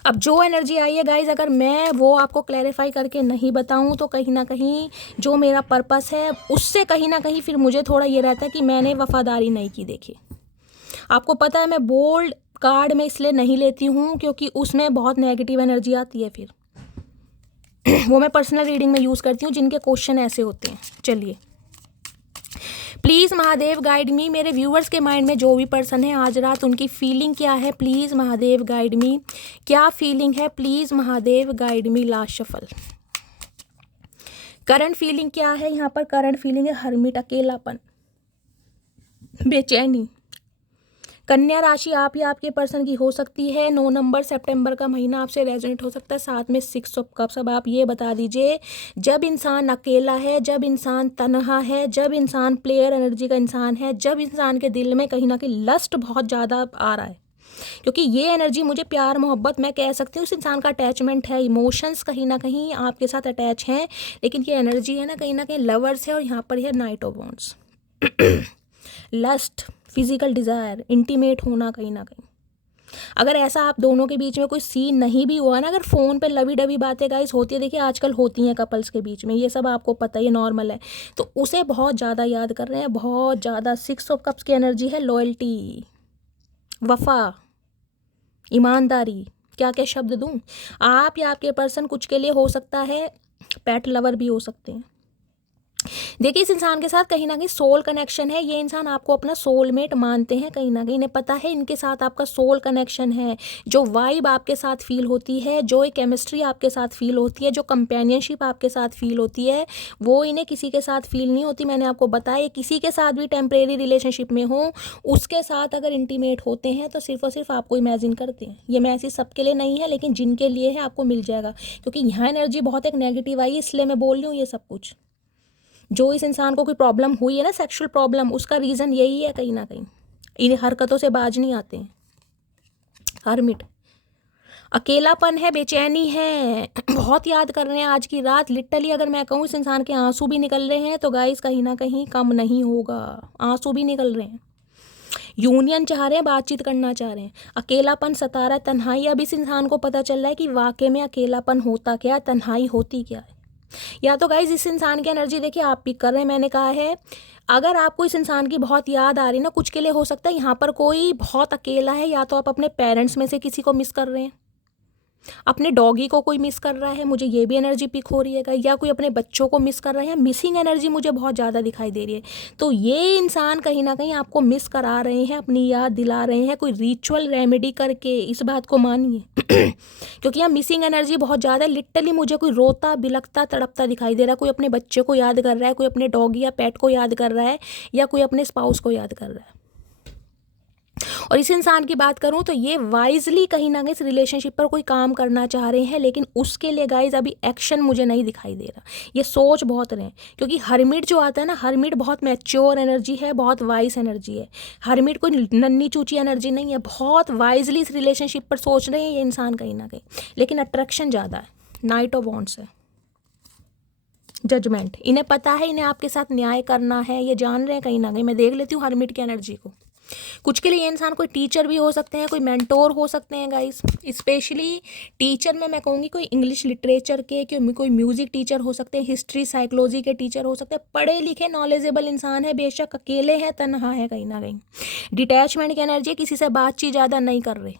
अब जो एनर्जी आई है गाइज, अगर मैं वो आपको क्लैरिफाई करके नहीं बताऊं तो कहीं ना कहीं जो मेरा पर्पस है उससे कहीं ना कहीं फिर मुझे थोड़ा ये रहता है कि मैंने वफादारी नहीं की। देखिए आपको पता है मैं बोल्ड कार्ड में इसलिए नहीं लेती हूँ क्योंकि उसमें बहुत नेगेटिव एनर्जी आती है, फिर वो मैं पर्सनल रीडिंग में यूज़ करती हूँ जिनके क्वेश्चन ऐसे होते हैं। चलिए प्लीज़ महादेव गाइड मी। मेरे व्यूवर्स के माइंड में जो भी पर्सन है आज रात उनकी फीलिंग क्या है, प्लीज़ महादेव गाइड मी। क्या फीलिंग है, please Mahadev guide me. Last shuffle. Current feeling क्या है यहाँ पर? करंट फीलिंग है हर्मिट, अकेलापन, बेचैनी। कन्या राशि आप या आपके पर्सन की हो सकती है। 9 नंबर सितंबर का महीना आपसे रेजोनेट हो सकता है। साथ में 6 ऑफ कप्स। अब आप ये बता दीजिए, जब इंसान अकेला है, जब इंसान तन्हा है, जब इंसान प्लेयर एनर्जी का इंसान है, जब इंसान के दिल में कहीं ना कहीं लस्ट बहुत ज़्यादा आ रहा है, क्योंकि ये एनर्जी मुझे प्यार मोहब्बत मैं कह सकती हूँ उस इंसान का अटैचमेंट है, इमोशंस कहीं ना कहीं आपके साथ अटैच हैं, लेकिन ये एनर्जी है ना कहीं लवर्स है। और यहाँ पर है knight of wands, lust, physical desire, intimate होना कहीं ना कहीं। अगर ऐसा आप दोनों के बीच में कोई सीन नहीं भी हुआ ना, अगर फ़ोन पे लवी डवी बातें गाइस होती है, देखिए आजकल होती हैं कपल्स के बीच में, ये सब आपको पता है, ये नॉर्मल है, तो उसे बहुत ज़्यादा याद कर रहे हैं, बहुत ज़्यादा। 6 ऑफ कप्स की एनर्जी है लॉयल्टी, वफा, ईमानदारी। क्या क्या शब्द दूँ? आप या आपके पर्सन कुछ के लिए हो सकता है पेट लवर भी हो सकते हैं। देखिए इस इंसान के साथ कहीं ना कहीं सोल कनेक्शन है। ये इंसान आपको अपना सोलमेट मानते हैं, कहीं ना कहीं इन्हें पता है इनके साथ आपका सोल कनेक्शन है। जो वाइब आपके साथ फील होती है, जो एक केमिस्ट्री आपके साथ फील होती है, जो कंपेनियनशिप आपके साथ फील होती है, वो इन्हें किसी के साथ फील नहीं होती। मैंने आपको बताया किसी के साथ भी टेम्परेरी रिलेशनशिप में हो, उसके साथ अगर इंटीमेट होते हैं तो सिर्फ और सिर्फ आपको इमेजिन करते हैं। ये मैसेज सबके लिए नहीं है, लेकिन जिनके लिए है आपको मिल जाएगा, क्योंकि यहाँ एनर्जी बहुत एक नेगेटिव आई, इसलिए मैं बोल रही हूँ ये सब कुछ। जो इस इंसान को कोई प्रॉब्लम हुई है ना, सेक्सुअल प्रॉब्लम, उसका रीज़न यही है कहीं ना कहीं। इन हरकतों से बाज नहीं आते हैं। हर्मिट, अकेलापन है, बेचैनी है, बहुत याद कर रहे हैं आज की रात। लिटरली अगर मैं कहूँ इस इंसान के आंसू भी निकल रहे हैं तो गाइस कहीं ना कहीं कम नहीं होगा, आंसू भी निकल रहे हैं। यूनियन चाह रहे हैं, बातचीत करना चाह रहे हैं। अकेलापन सता रहा है, तन्हाई। अब इस इंसान को पता चल रहा है कि वाकई में अकेलापन होता क्या है, तन्हाई होती क्या है। या तो गाइज इस इंसान की एनर्जी देखिए आप पिक कर रहे हैं, मैंने कहा है अगर आपको इस इंसान की बहुत याद आ रही है ना, कुछ के लिए हो सकता है यहाँ पर कोई बहुत अकेला है, या तो आप अपने पेरेंट्स में से किसी को मिस कर रहे हैं, अपने डॉगी को कोई मिस कर रहा है, मुझे ये भी एनर्जी पिक हो रही है, या कोई अपने बच्चों को मिस कर रहा है, मिसिंग एनर्जी मुझे बहुत ज़्यादा दिखाई दे रही है। तो ये इंसान कहीं ना कहीं आपको मिस करा रहे हैं, अपनी याद दिला रहे हैं, कोई रिचुअल रेमेडी करके, इस बात को मानिए क्योंकि यहाँ मिसिंग एनर्जी बहुत ज़्यादा है। लिटरली मुझे कोई रोता बिलखता तड़पता दिखाई दे रहा है, कोई अपने बच्चे को याद कर रहा है, कोई अपने डॉगी या पेट को याद कर रहा है, या कोई अपने स्पाउस को याद कर रहा है। और इस इंसान की बात करूं तो ये वाइजली कहीं ना कहीं इस रिलेशनशिप पर कोई काम करना चाह रहे हैं, लेकिन उसके लिए गाइज अभी एक्शन मुझे नहीं दिखाई दे रहा। ये सोच बहुत रहे हैं, क्योंकि हरमिट जो आता है ना, हरमिट बहुत मैच्योर एनर्जी है, बहुत वाइज एनर्जी है। हरमिट कोई नन्ही चूची एनर्जी नहीं है, बहुत वाइजली इस रिलेशनशिप पर सोच रहे हैं ये इंसान कहीं ना कहीं, लेकिन अट्रैक्शन ज़्यादा है। नाइट ऑफ वॉन्ड्स है, जजमेंट, इन्हें पता है इन्हें आपके साथ न्याय करना है, ये जान रहे हैं कहीं ना कहीं। मैं देख लेती हूँ हरमिट की एनर्जी को। कुछ के लिए ये इंसान कोई टीचर भी हो सकते हैं, कोई मेंटोर हो सकते हैं गाइस। स्पेशली टीचर में मैं कहूँगी कोई इंग्लिश लिटरेचर के, कोई म्यूजिक टीचर हो सकते हैं, हिस्ट्री साइकोलॉजी के टीचर हो सकते हैं। पढ़े लिखे नॉलेजेबल इंसान है, बेशक अकेले हैं, तन्हा है कहीं ना कहीं। डिटैचमेंट की एनर्जी है, किसी से बातचीत ज़्यादा नहीं कर रहे,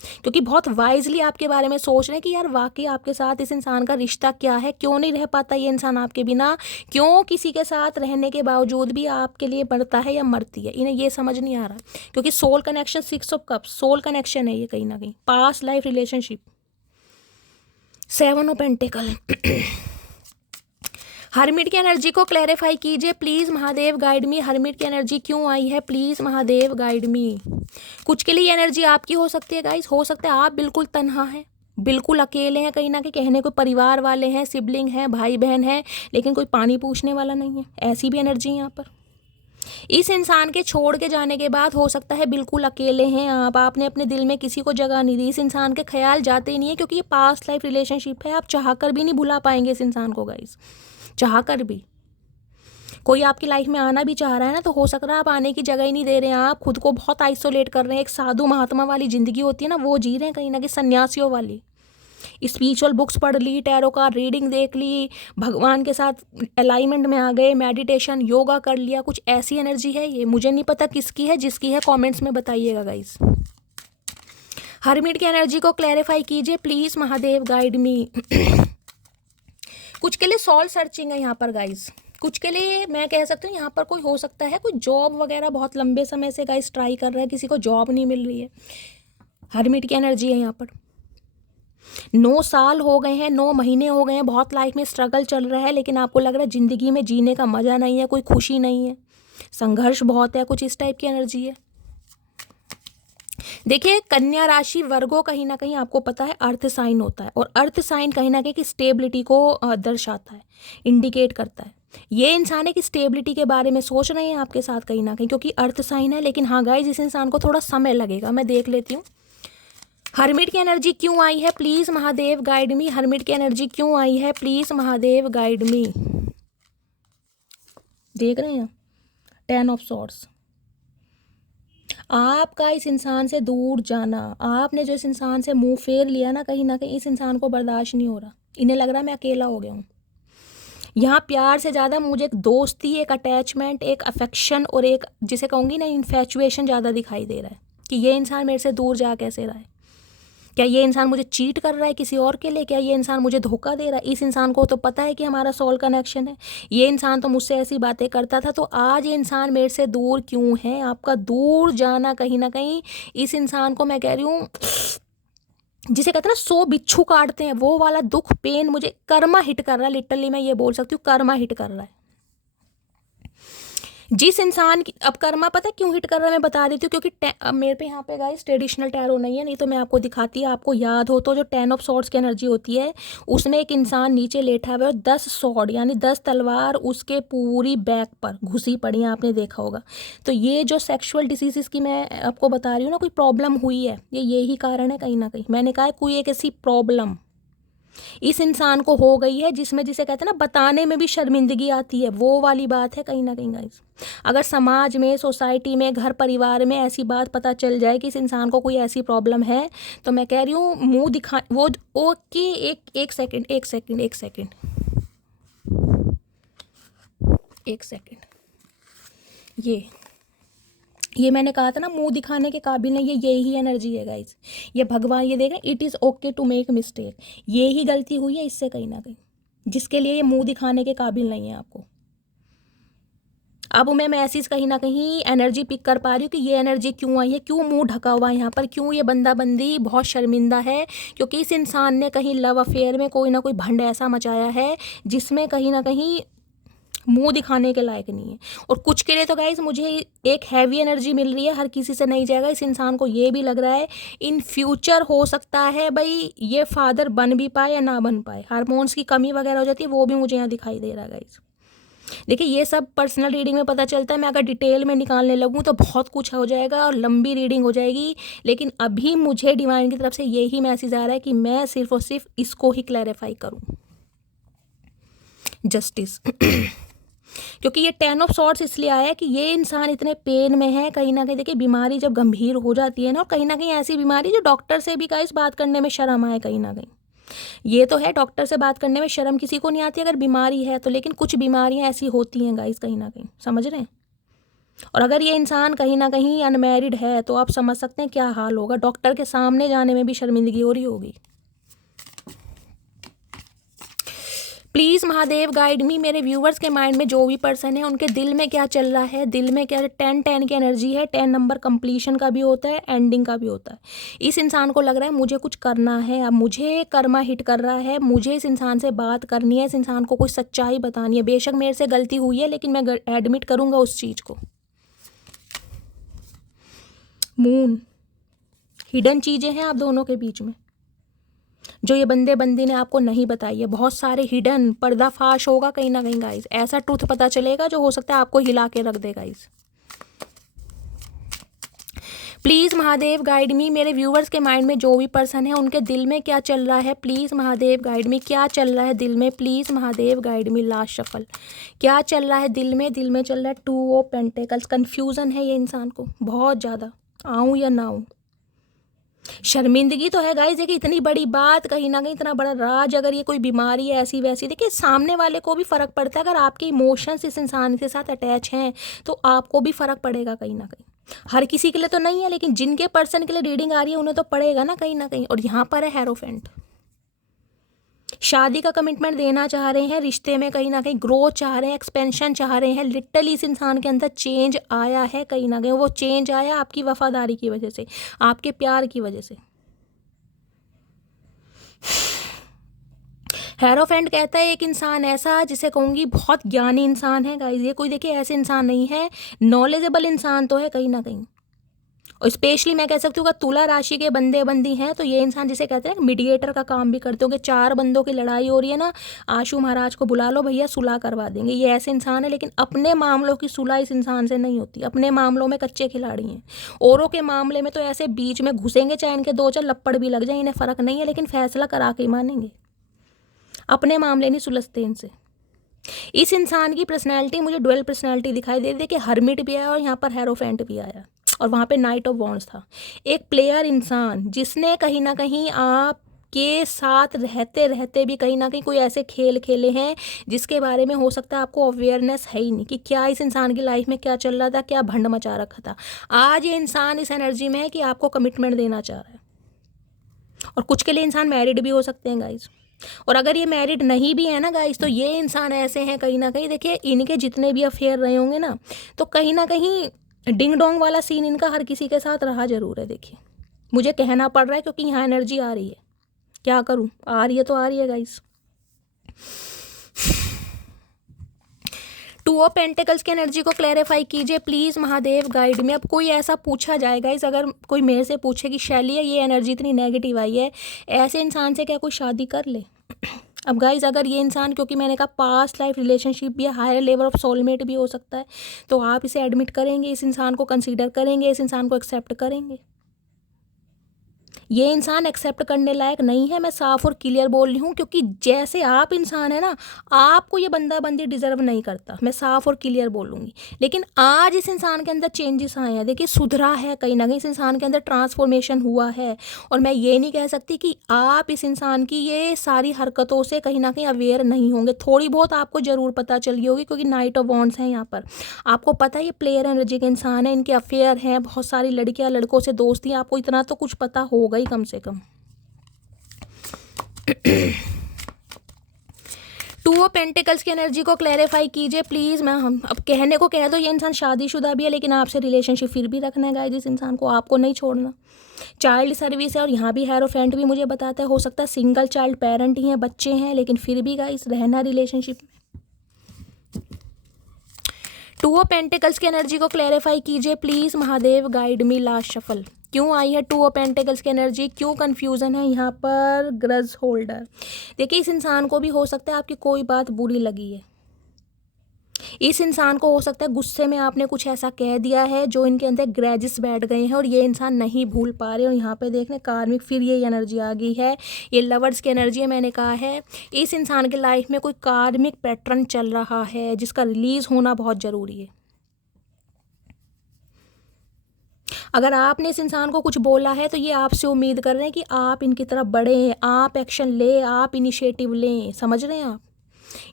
क्योंकि बहुत वाइजली आपके बारे में सोच रहे हैं कि यार वाकई आपके साथ इस इंसान का रिश्ता क्या है, क्यों नहीं रह पाता ये इंसान आपके बिना, क्यों किसी के साथ रहने के बावजूद भी आपके लिए बढ़ता है या मरती है, इन्हें ये समझ नहीं आ रहा। क्योंकि soul connection, 6 of cups soul connection है ये कहीं ना कहीं, past life relationship. 7 of pentacle hermit की एनर्जी को क्लैरिफाई कीजिए please Mahadev, guide me. Hermit की एनर्जी क्यों आई है, प्लीज़ महादेव गाइड मी। कुछ के लिए एनर्जी आपकी हो सकती है गाइस, हो सकता है आप बिल्कुल तन्हा हैं, बिल्कुल अकेले हैं कहीं ना कहीं, कहने को परिवार वाले हैं, सिबलिंग हैं, भाई बहन हैं, लेकिन कोई पानी पूछने वाला नहीं है, ऐसी भी एनर्जी यहाँ पर। इस इंसान के छोड़ के जाने के बाद हो सकता है बिल्कुल अकेले हैं आप, आपने अपने दिल में किसी को जगह नहीं दी, इस इंसान के ख्याल जाते ही नहीं है, क्योंकि ये पास्ट लाइफ रिलेशनशिप है। आप चाह कर भी नहीं भुला पाएंगे इस इंसान को गाइस, चाह कर भी। कोई आपकी लाइफ में आना भी चाह रहा है ना, तो हो सकता है आप आने की जगह ही नहीं दे रहे हैं, आप खुद को बहुत आइसोलेट कर रहे हैं। एक साधु महात्मा वाली ज़िंदगी होती है ना, वो जी रहे हैं कहीं ना कहीं, सन्यासियों वाली। स्पिरिचुअल बुक्स पढ़ ली, टैरो का रीडिंग देख ली, भगवान के साथ अलाइनमेंट में आ गए, मेडिटेशन योगा कर लिया, कुछ ऐसी एनर्जी है ये। मुझे नहीं पता किसकी है, जिसकी है कमेंट्स में बताइएगा गाइस। हरमिट की एनर्जी को क्लैरिफाई कीजिए प्लीज़ महादेव, गाइड मी। कुछ के लिए सॉल सर्चिंग है यहाँ पर गाइस, कुछ के लिए मैं कह सकती हूँ यहाँ पर कोई हो सकता है कोई जॉब वगैरह बहुत लंबे समय से गाइस ट्राई कर रहा है, किसी को जॉब नहीं मिल रही है। हरमिट की एनर्जी है यहाँ पर। 9 साल हो गए हैं, 9 महीने हो गए हैं, बहुत लाइफ में स्ट्रगल चल रहा है, लेकिन आपको लग रहा है ज़िंदगी में जीने का मज़ा नहीं है, कोई खुशी नहीं है, संघर्ष बहुत है, कुछ इस टाइप की एनर्जी है। देखिए कन्या राशि वर्गो कहीं ना कहीं आपको पता है अर्थ साइन होता है, और अर्थ साइन कहीं ना कहीं स्टेबिलिटी को दर्शाता है, इंडिकेट करता है। ये इंसान है कि स्टेबिलिटी के बारे में सोच रहे हैं आपके साथ कहीं ना कहीं, क्योंकि अर्थ साइन है। लेकिन हाँ गाइस, इस इंसान को थोड़ा समय लगेगा, मैं देख लेती हूँ। हरमिट की एनर्जी क्यों आई है please Mahadev, guide me. Hermit की एनर्जी क्यों आई है प्लीज़ महादेव, गाइड मी। देख रहे हैं 10 ऑफ सॉर्ड्स। आपका इस इंसान से दूर जाना, आपने जो इस इंसान से मुंह फेर लिया ना, कहीं ना कहीं इस इंसान को बर्दाश्त नहीं हो रहा, इन्हें लग रहा है मैं अकेला हो गया हूँ। यहाँ प्यार से ज़्यादा मुझे एक दोस्ती, एक अटैचमेंट, एक अफेक्शन और एक जिसे कहूँगी ना इन्फैचुएशन ज़्यादा दिखाई दे रहा है कि ये इंसान मेरे से दूर जा कैसे रहा है। क्या ये इंसान मुझे चीट कर रहा है किसी और के लिए, क्या ये इंसान मुझे धोखा दे रहा है। इस इंसान को तो पता है कि हमारा सोल कनेक्शन है, ये इंसान तो मुझसे ऐसी बातें करता था, तो आज ये इंसान मेरे से दूर क्यों है। आपका दूर जाना कहीं ना कहीं इस इंसान को, मैं कह रही हूँ जिसे कहते हैं ना 100 बिच्छू काटते हैं, वो वाला दुख पेन मुझे कर्मा हिट कर रहा है। लिटरली मैं ये बोल सकती हूँ कर्मा हिट कर रहा है जिस इंसान की। अब कर्मा पता है क्यों हिट कर रहा है, मैं बता देती हूँ, क्योंकि मेरे पे यहाँ पे गाइस ट्रेडिशनल टैरो नहीं है, नहीं तो मैं आपको दिखाती। आपको याद हो तो जो 10 ऑफ सॉर्ड्स की एनर्जी होती है, उसमें एक इंसान नीचे लेटा हुआ है और 10 सॉर्ड यानी 10 तलवार उसके पूरी बैक पर घुसी पड़ी हैं, आपने देखा होगा। तो ये जो सेक्सुअल डिसीज़ की मैं आपको बता रही हूँ ना, कोई प्रॉब्लम हुई है, ये यही कारण है कहीं ना कहीं। मैंने कहा है कोई एक ऐसी प्रॉब्लम इस इंसान को हो गई है जिसमें, जिसे कहते हैं ना बताने में भी शर्मिंदगी आती है, वो वाली बात है कहीं ना कहीं गाइस। अगर समाज में, सोसाइटी में, घर परिवार में ऐसी बात पता चल जाए कि इस इंसान को कोई ऐसी प्रॉब्लम है, तो मैं कह रही हूँ मुंह दिखा वो ओके। एक सेकंड एक सेकेंड, ये मैंने कहा था ना मुंह दिखाने के काबिल नहीं, ये यही एनर्जी है गाइज। ये भगवान, ये देख रहे हैं, it is okay to make mistake, ये ही गलती हुई है इससे कहीं ना कहीं, जिसके लिए ये मुंह दिखाने के काबिल नहीं है आपको। अब मैं मैसेज कहीं ना कहीं एनर्जी पिक कर पा रही हूँ कि ये एनर्जी क्यों आई है, क्यों मुंह ढका हुआ है यहाँ पर, क्यों ये बंदा बंदी बहुत शर्मिंदा है, क्योंकि इस इंसान ने कहीं लव अफेयर में कोई ना कोई भंड ऐसा मचाया है जिसमें कहीं ना कहीं मुंह दिखाने के लायक नहीं है। और कुछ के लिए तो गाइज मुझे एक हैवी एनर्जी मिल रही है, हर किसी से नहीं जाएगा। इस इंसान को ये भी लग रहा है इन फ्यूचर हो सकता है भाई ये फादर बन भी पाए या ना बन पाए, हार्मोन्स की कमी वगैरह हो जाती है, वो भी मुझे यहाँ दिखाई दे रहा है गाइज। देखिए ये सब पर्सनल रीडिंग में पता चलता है, मैं अगर डिटेल में निकालने लगूँ तो बहुत कुछ हो जाएगा और लंबी रीडिंग हो जाएगी, लेकिन अभी मुझे डिवाइन की तरफ से यही मैसेज आ रहा है कि मैं सिर्फ और सिर्फ इसको ही क्लैरिफाई करूँ, जस्टिस। क्योंकि ये 10 ऑफ सॉर्ड्स इसलिए आया है कि ये इंसान इतने पेन में है कहीं ना कहीं। देखिए बीमारी जब गंभीर हो जाती है ना, और कहीं ना कहीं ऐसी बीमारी जो डॉक्टर से भी गाइस बात करने में शर्म आए कहीं ना कहीं, ये तो है डॉक्टर से बात करने में शर्म किसी को नहीं आती अगर बीमारी है तो, लेकिन कुछ बीमारियां ऐसी होती हैं गाइस कहीं ना कहीं, समझ रहे हैं। और अगर ये इंसान कहीं ना कहीं अनमैरिड है तो आप समझ सकते हैं क्या हाल होगा, डॉक्टर के सामने जाने में भी शर्मिंदगी हो रही होगी। प्लीज़ महादेव गाइड मी, मेरे व्यूवर्स के माइंड में जो भी पर्सन है उनके दिल में क्या चल रहा है, दिल में क्या 10 की एनर्जी है, 10 नंबर कंप्लीशन का भी होता है, एंडिंग का भी होता है। इस इंसान को लग रहा है मुझे कुछ करना है, अब मुझे कर्मा हिट कर रहा है, मुझे इस इंसान से बात करनी है, इस इंसान को कोई सच्चाई बतानी है। बेशक मेरे से गलती हुई है लेकिन मैं एडमिट करूँगा उस चीज़ को। मून, हिडन चीज़ें हैं आप दोनों के बीच में जो ये बंदे बंदी ने आपको नहीं बताई है, बहुत सारे हिडन पर्दाफाश होगा कहीं ना कहीं गाइस, ऐसा ट्रूथ पता चलेगा जो हो सकता है आपको हिला के रख दे guys. Please Mahadev guide me, मेरे व्यूवर्स के माइंड में जो भी पर्सन है उनके दिल में क्या चल रहा है, प्लीज़ महादेव गाइड मी, क्या चल रहा है दिल में, please Mahadev guide me. Last shuffle, क्या चल रहा है दिल में, दिल में चल रहा है 2 ऑफ पेंटिकल्स, कन्फ्यूज़न है ये इंसान को बहुत ज़्यादा, आऊँ या ना आऊँ। शर्मिंदगी तो है गाइस, देखिए इतनी बड़ी बात कहीं ना कहीं, इतना बड़ा राज, अगर ये कोई बीमारी है ऐसी वैसी, देखिए सामने वाले को भी फ़र्क पड़ता है। अगर आपके इमोशंस इस इंसान के साथ अटैच हैं तो आपको भी फ़र्क पड़ेगा कहीं ना कहीं। हर किसी के लिए तो नहीं है, लेकिन जिनके पर्सन के लिए रीडिंग आ रही है उन्हें तो पड़ेगा ना कहीं ना कहीं। और यहाँ पर है हेरोफेंट, शादी का कमिटमेंट देना चाह रहे हैं, रिश्ते में कहीं ना कहीं ग्रोथ चाह रहे हैं, एक्सपेंशन चाह रहे हैं। लिटरली इस इंसान के अंदर चेंज आया है कहीं ना कहीं, वो चेंज आया आपकी वफादारी की वजह से, आपके प्यार की वजह से। हेरोफेंट कहता है एक इंसान ऐसा जिसे कहूँगी बहुत ज्ञानी इंसान है गाइस, ये कोई देखिए ऐसे इंसान नहीं है, नॉलेजेबल इंसान तो है कहीं ना कहीं। और स्पेशली मैं कह सकती हूँ अगर तुला राशि के बंदे बंदी हैं तो ये इंसान जिसे कहते हैं मीडिएटर का काम भी करते होंगे। 4 बंदों की लड़ाई हो रही है ना, आशु महाराज को बुला लो भैया सुलह करवा देंगे, ये ऐसे इंसान है। लेकिन अपने मामलों की सुलह इस इंसान से नहीं होती, अपने मामलों में कच्चे खिलाड़ी हैं। औरों के मामले में तो ऐसे बीच में घुसेंगे, चाहे इनके 2-4 लप्पड़ भी लग जाए इन्हें फ़र्क नहीं है, लेकिन फैसला करा के ही मानेंगे। अपने मामले नहीं सुलझते इनसे। इस इंसान की पर्सनैलिटी मुझे डुअल पर्सनैलिटी दिखाई दे रही है कि हर्मिट भी आया और यहाँ पर हेरोफेंट भी आया और वहाँ पे नाइट ऑफ वॉन्ड्स था। एक प्लेयर इंसान जिसने कहीं ना कहीं आप के साथ रहते रहते भी कहीं ना कहीं कोई ऐसे खेल खेले हैं जिसके बारे में हो सकता है आपको अवेयरनेस है ही नहीं कि क्या इस इंसान की लाइफ में क्या चल रहा था, क्या भंड मचा रखा था। आज ये इंसान इस एनर्जी में है कि आपको कमिटमेंट देना चाह रहा है। और कुछ के लिए इंसान मैरिड भी हो सकते हैं गाइज। और अगर ये मैरिड नहीं भी है ना गाइस तो ये इंसान ऐसे हैं कहीं ना कहीं, देखिए इनके जितने भी अफेयर रहे होंगे ना तो कहीं ना कहीं डिंग डोंग वाला सीन इनका हर किसी के साथ रहा जरूर है। देखिए मुझे कहना पड़ रहा है क्योंकि यहाँ एनर्जी आ रही है, क्या करूँ, आ रही है तो आ रही है गाइस। 2 ऑफ पेंटिकल्स की एनर्जी को क्लैरिफाई कीजिए प्लीज़ महादेव गाइड में। अब कोई ऐसा पूछा जाए गाइस, अगर कोई मेरे से पूछे कि शैली है ये एनर्जी इतनी नेगेटिव आई है, ऐसे इंसान से क्या कोई शादी कर ले। अब गाइज अगर ये इंसान, क्योंकि मैंने कहा पास्ट लाइफ रिलेशनशिप भी है, हायर लेवल ऑफ सोलमेट भी हो सकता है, तो आप इसे एडमिट करेंगे, इस इंसान को कंसीडर करेंगे, इस इंसान को एक्सेप्ट करेंगे। ये इंसान एक्सेप्ट करने लायक नहीं है। मैं साफ और क्लियर बोल रही हूँ, क्योंकि जैसे आप इंसान है ना, आपको ये बंदा बंदी डिजर्व नहीं करता। मैं साफ और क्लियर बोलूँगी। लेकिन आज इस इंसान के अंदर चेंजेस आए हैं, देखिए सुधरा है, कहीं ना कहीं इस इंसान के अंदर ट्रांसफॉर्मेशन हुआ है। और मैं ये नहीं कह सकती कि आप इस इंसान की ये सारी हरकतों से कहीं ना कहीं अवेयर नहीं होंगे। थोड़ी बहुत आपको ज़रूर पता चली होगी, क्योंकि नाइट ऑफ वॉन्ड्स हैं यहाँ पर। आपको पता है ये प्लेयर एनर्जी के इंसान है, इनके अफेयर हैं, बहुत सारी लड़कियां लड़कों से दोस्ती है, आपको इतना तो कुछ पता होगा ही कम से कम। टू ऑफ पेंटिकल्स की एनर्जी को क्लैरिफाई कीजिए प्लीज़। मैं हम अब कहने को कह दो ये इंसान शादीशुदा भी है, लेकिन आपसे रिलेशनशिप फिर भी रखना है गाइस, इस इंसान को आपको नहीं छोड़ना। चाइल्ड सर्विस है, और यहाँ भी हेरोफेंट भी मुझे बताता है, हो सकता है सिंगल चाइल्ड पेरेंट ही हैं, बच्चे हैं, लेकिन फिर भी गाइस रहना रिलेशनशिप में। टू ऑफ पेंटिकल्स की एनर्जी को क्लैरिफाई कीजिए please. Mahadev guide me last shuffle. क्यों आई है टू ऑफ पेंटिकल्स की एनर्जी, क्यों कंफ्यूजन है यहाँ पर। ग्रज होल्डर, देखिए इस इंसान को भी हो सकता है आपकी कोई बात बुरी लगी है। इस इंसान को हो सकता है गुस्से में आपने कुछ ऐसा कह दिया है जो इनके अंदर ग्रेजेस बैठ गए हैं, और ये इंसान नहीं भूल पा रहे। और यहाँ पे देखने कार्मिक, फिर ये एनर्जी आ गई है, ये लवर्स की एनर्जी है। मैंने कहा है इस इंसान के लाइफ में कोई कार्मिक पैटर्न चल रहा है जिसका रिलीज होना बहुत ज़रूरी है। अगर आपने इस इंसान को कुछ बोला है तो ये आपसे उम्मीद कर रहे हैं कि आप इनकी तरफ बढ़ें, आप एक्शन ले, आप इनिशिएटिव लें। समझ रहे हैं आप,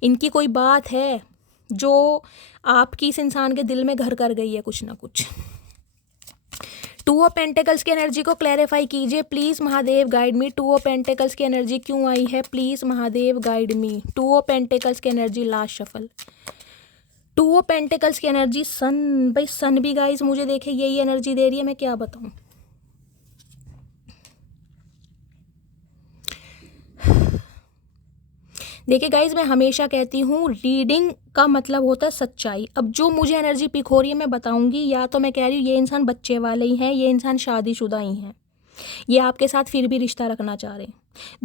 इनकी कोई बात है जो आपकी इस इंसान के दिल में घर कर गई है कुछ ना कुछ। टू ऑफ पेंटिकल्स की एनर्जी को क्लैरिफाई कीजिए please. Mahadev guide me. Two of pentacles की एनर्जी क्यों आई है please. Mahadev guide me. Two of pentacles की energy last shuffle. Two of pentacles की एनर्जी सन, भाई सन भी गाइस मुझे देखे यही एनर्जी दे रही है, मैं क्या बताऊं। देखिए गाइज मैं हमेशा कहती हूँ रीडिंग का मतलब होता है सच्चाई। अब जो मुझे एनर्जी पिक हो रही है मैं बताऊंगी, या तो मैं कह रही हूँ ये इंसान बच्चे वाले ही हैं, ये इंसान शादीशुदा ही हैं, ये आपके साथ फिर भी रिश्ता रखना चाह रहे हैं।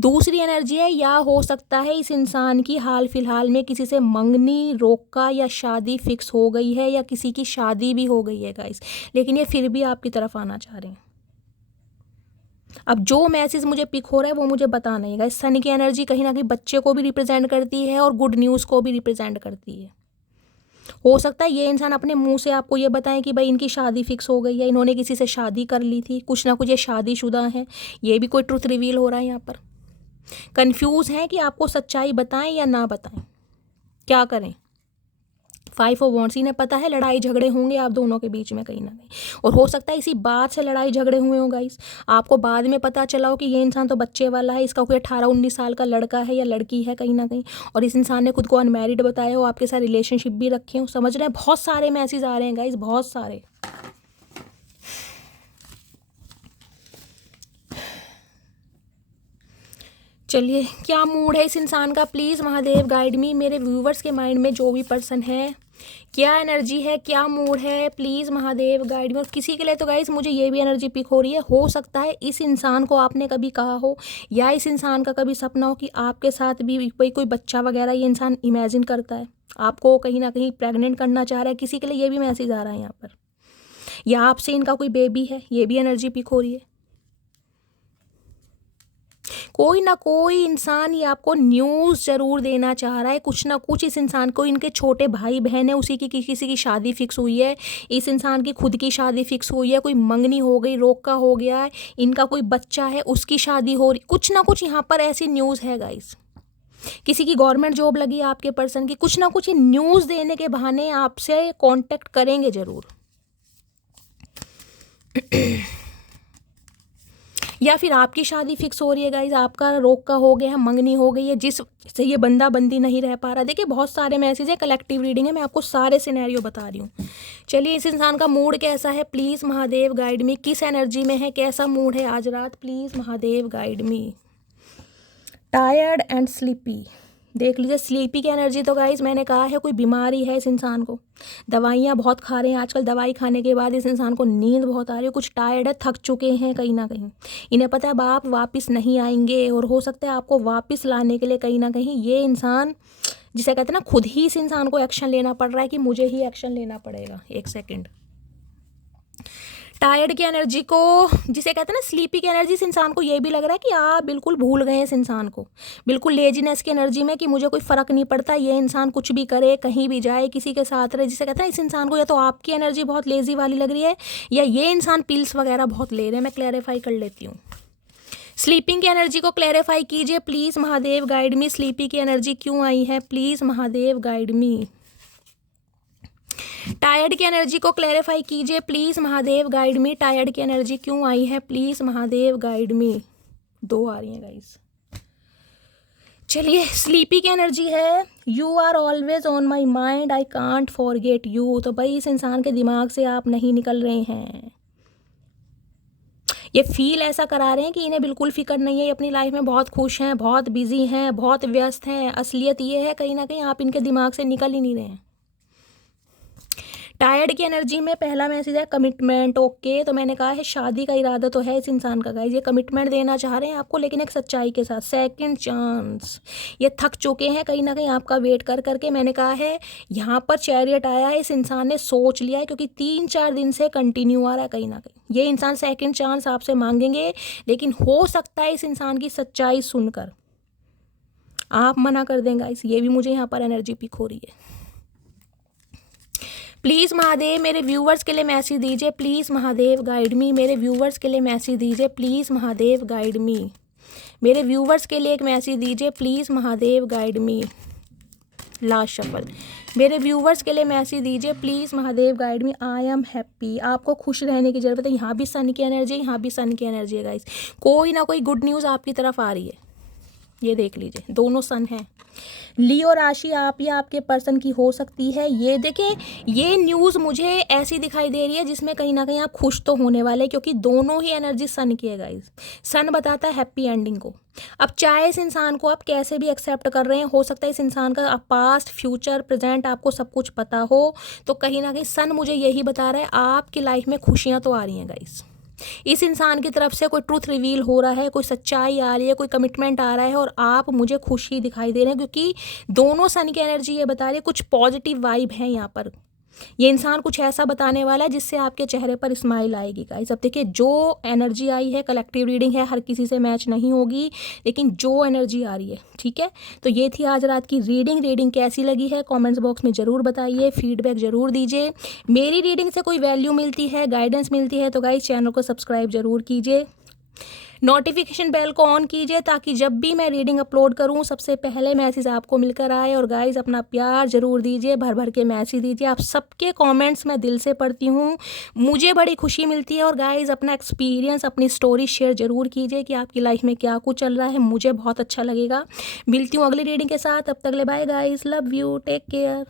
दूसरी एनर्जी है, या हो सकता है इस इंसान की हाल फिलहाल में किसी से मंगनी, रोका या शादी फिक्स हो गई है, या किसी की शादी भी हो गई है गाइस, लेकिन ये फिर भी आपकी तरफ आना चाह रहे हैं। अब जो मैसेज मुझे पिक हो रहा है वो मुझे बताना है गाइस। सन की एनर्जी कहीं ना कहीं बच्चे को भी रिप्रेजेंट करती है और गुड न्यूज़ को भी रिप्रेजेंट करती है। हो सकता है ये इंसान अपने मुंह से आपको ये बताएं कि भाई इनकी शादी फिक्स हो गई है, इन्होंने किसी से शादी कर ली थी, कुछ ना कुछ ये शादीशुदा है। ये भी कोई ट्रुथ रिवील हो रहा है यहाँ पर। कंफ्यूज है कि आपको सच्चाई बताएं या ना बताएं, क्या करें। 5 ऑफ वॉन्ड्स, इन्हें पता है लड़ाई झगड़े होंगे आप दोनों के बीच में कहीं ना कहीं, और हो सकता है इसी बात से लड़ाई झगड़े हुए हो गाइस। आपको बाद में पता चला हो कि ये इंसान तो बच्चे वाला है, इसका कोई 18-19 साल का लड़का है या लड़की है कहीं ना कहीं, और इस इंसान ने खुद को अनमैरिड बताया हो, आपके साथ रिलेशनशिप भी रखे हो। समझ रहे हैं, बहुत सारे मैसेज आ रहे हैं गाइस, बहुत सारे। चलिए क्या मूड है इस इंसान का प्लीज़ महादेव गाइड मी। मेरे व्यूवर्स के माइंड में जो भी पर्सन है, क्या एनर्जी है, क्या मूड है, प्लीज़ महादेव गाइड मी। और किसी के लिए तो गाइस मुझे ये भी एनर्जी पिक हो रही है, हो सकता है इस इंसान को आपने कभी कहा हो, या इस इंसान का कभी सपना हो कि आपके साथ भी कोई बच्चा वगैरह ये इंसान इमेजिन करता है, आपको कहीं ना कहीं प्रेग्नेंट करना चाह रहा है। किसी के लिए ये भी मैसेज आ रहा है यहाँ पर, या आपसे इनका कोई बेबी है, ये भी एनर्जी पिक हो रही है। कोई ना कोई इंसान ये आपको न्यूज़ ज़रूर देना चाह रहा है, कुछ ना कुछ। इस इंसान को इनके छोटे भाई बहन है, उसी की किसी की शादी फिक्स हुई है, इस इंसान की खुद की शादी फिक्स हुई है, कोई मंगनी हो गई, रोका हो गया है, इनका कोई बच्चा है उसकी शादी हो रही, कुछ ना कुछ यहाँ पर ऐसी न्यूज़ है गाइस। किसी की गवर्नमेंट जॉब लगी है आपके पर्सन की, कुछ ना कुछ न्यूज़ देने के बहाने आपसे कॉन्टेक्ट करेंगे ज़रूर। या फिर आपकी शादी फिक्स हो रही है गाइज, आपका रोका हो गया है, मंगनी हो गई है, जिस से ये बंदा बंदी नहीं रह पा रहा। देखिए बहुत सारे मैसेज है, कलेक्टिव रीडिंग है, मैं आपको सारे सिनेरियो बता रही हूँ। चलिए इस इंसान का मूड कैसा है प्लीज़ महादेव गाइड मी। किस एनर्जी में है, कैसा मूड है आज रात, please Mahadev guide me. Tired and sleepy, देख लीजिए स्लीपी की एनर्जी तो गाइज मैंने कहा है कोई बीमारी है इस इंसान को, दवाइयाँ बहुत खा रहे हैं आजकल, दवाई खाने के बाद इस इंसान को नींद बहुत आ रही है, कुछ टायर्ड है, थक चुके हैं कहीं ना कहीं। इन्हें पता है अब आप वापस नहीं आएंगे, और हो सकता है आपको वापस लाने के लिए कहीं ना कहीं ये इंसान, जिसे कहते हैं ना, खुद ही इस इंसान को एक्शन लेना पड़ रहा है कि मुझे ही एक्शन लेना पड़ेगा। एक सेकेंड, टायर्ड की एनर्जी को, जिसे कहते हैं ना स्लीपी की एनर्जी, इस इंसान को ये भी लग रहा है कि आप बिल्कुल भूल गए हैं इस इंसान को, बिल्कुल लेजीनेस की एनर्जी में कि मुझे कोई फ़र्क नहीं पड़ता, ये इंसान कुछ भी करे, कहीं भी जाए, किसी के साथ रहे, जिसे कहते हैं इस इंसान को या तो आपकी एनर्जी बहुत लेजी वाली लग रही है या ये इंसान पिल्स वगैरह बहुत ले रहे हैं। मैं क्लैरिफाई कर लेती हूँ। स्लीपिंग की एनर्जी को क्लैरिफाई कीजिए please Mahadev, guide me. Sleepy की एनर्जी क्यों आई है, please Mahadev guide me. Tired की एनर्जी को क्लैरिफाई कीजिए please Mahadev, guide me. Tired की एनर्जी क्यों आई है, प्लीज़ महादेव गाइड मी। 2 आ रही हैं गाइस। चलिए, स्लीपी की एनर्जी है, you are always on my mind, I can't forget you. तो भाई इस इंसान के दिमाग से आप नहीं निकल रहे हैं। ये फील ऐसा करा रहे हैं कि इन्हें बिल्कुल फिक्र नहीं है, ये अपनी लाइफ में बहुत खुश हैं, बहुत बिजी हैं, बहुत व्यस्त हैं। असलियत ये है कहीं ना कहीं आप इनके दिमाग से निकल ही नहीं रहे हैं। टायर्ड की एनर्जी में पहला मैसेज है कमिटमेंट। ओके, तो मैंने कहा है शादी का इरादा तो है इस इंसान का गाइस, ये कमिटमेंट देना चाह रहे हैं आपको, लेकिन एक सच्चाई के साथ। सेकंड चांस, ये थक चुके हैं कहीं ना कहीं आपका वेट कर करके। मैंने कहा है यहाँ पर चैरियट आया है, इस इंसान ने सोच लिया है, क्योंकि 3-4 दिन से कंटिन्यू आ रहा है कहीं ना कहीं। ये इंसान सेकेंड चांस आपसे मांगेंगे, लेकिन हो सकता है इस इंसान की सच्चाई सुनकर आप मना कर दें गाइस। ये भी मुझे यहाँ पर एनर्जी पिक हो रही है। प्लीज़ महादेव मेरे व्यूवर्स के लिए मैसेज दीजिए, प्लीज़ महादेव गाइड मी। मेरे व्यूवर्स के लिए मैसेज दीजिए, प्लीज़ महादेव गाइड मी। मेरे व्यूवर्स के लिए एक मैसेज दीजिए, please Mahadev guide me. Last shuffle. मेरे व्यूवर्स के लिए मैसेज दीजिए, please Mahadev guide me. I am happy. आपको खुश रहने की ज़रूरत है। यहाँ भी सन की एनर्जी, यहाँ भी सन की एनर्जी है गाइस। कोई ना कोई गुड न्यूज़ आपकी तरफ आ रही है, ये देख लीजिए, दोनों सन हैं। लियो राशि आप या आपके पर्सन की हो सकती है। ये देखिए, ये न्यूज़ मुझे ऐसी दिखाई दे रही है जिसमें कहीं ना कहीं आप खुश तो होने वाले, क्योंकि दोनों ही एनर्जी सन की है गाइस। सन बताता है हैप्पी एंडिंग को। अब चाहे इस इंसान को आप कैसे भी एक्सेप्ट कर रहे हैं, हो सकता है इस इंसान का पास्ट, फ्यूचर, प्रेजेंट आपको सब कुछ पता हो, तो कहीं ना कहीं सन मुझे यही बता रहा है आपकी लाइफ में खुशियाँ तो आ रही हैं गाइस। इस इंसान की तरफ से कोई ट्रूथ रिवील हो रहा है, कोई सच्चाई आ रही है, कोई कमिटमेंट आ रहा है, और आप मुझे खुशी दिखाई दे रहे हैं, क्योंकि दोनों सन की एनर्जी ये बता रही है कुछ पॉजिटिव वाइब है यहाँ पर। ये इंसान कुछ ऐसा बताने वाला है जिससे आपके चेहरे पर स्माइल आएगी गाइस। अब देखिए, जो एनर्जी आई है, कलेक्टिव रीडिंग है, हर किसी से मैच नहीं होगी, लेकिन जो एनर्जी आ रही है, ठीक है। तो ये थी आज रात की रीडिंग कैसी लगी है कमेंट्स बॉक्स में ज़रूर बताइए, फीडबैक ज़रूर दीजिए। मेरी रीडिंग से कोई वैल्यू मिलती है, गाइडेंस मिलती है, तो गाइस चैनल को सब्सक्राइब ज़रूर कीजिए, नोटिफिकेशन बेल को ऑन कीजिए, ताकि जब भी मैं रीडिंग अपलोड करूं सबसे पहले मैसेज आपको मिलकर आए। और गाइस अपना प्यार ज़रूर दीजिए, भर भर के मैसेज दीजिए। आप सबके कमेंट्स मैं दिल से पढ़ती हूं, मुझे बड़ी खुशी मिलती है। और गाइस अपना एक्सपीरियंस, अपनी स्टोरी शेयर ज़रूर कीजिए कि आपकी लाइफ में क्या कुछ चल रहा है, मुझे बहुत अच्छा लगेगा। मिलती हूँ अगली रीडिंग के साथ, तब तक ले bye guys, love you, take care.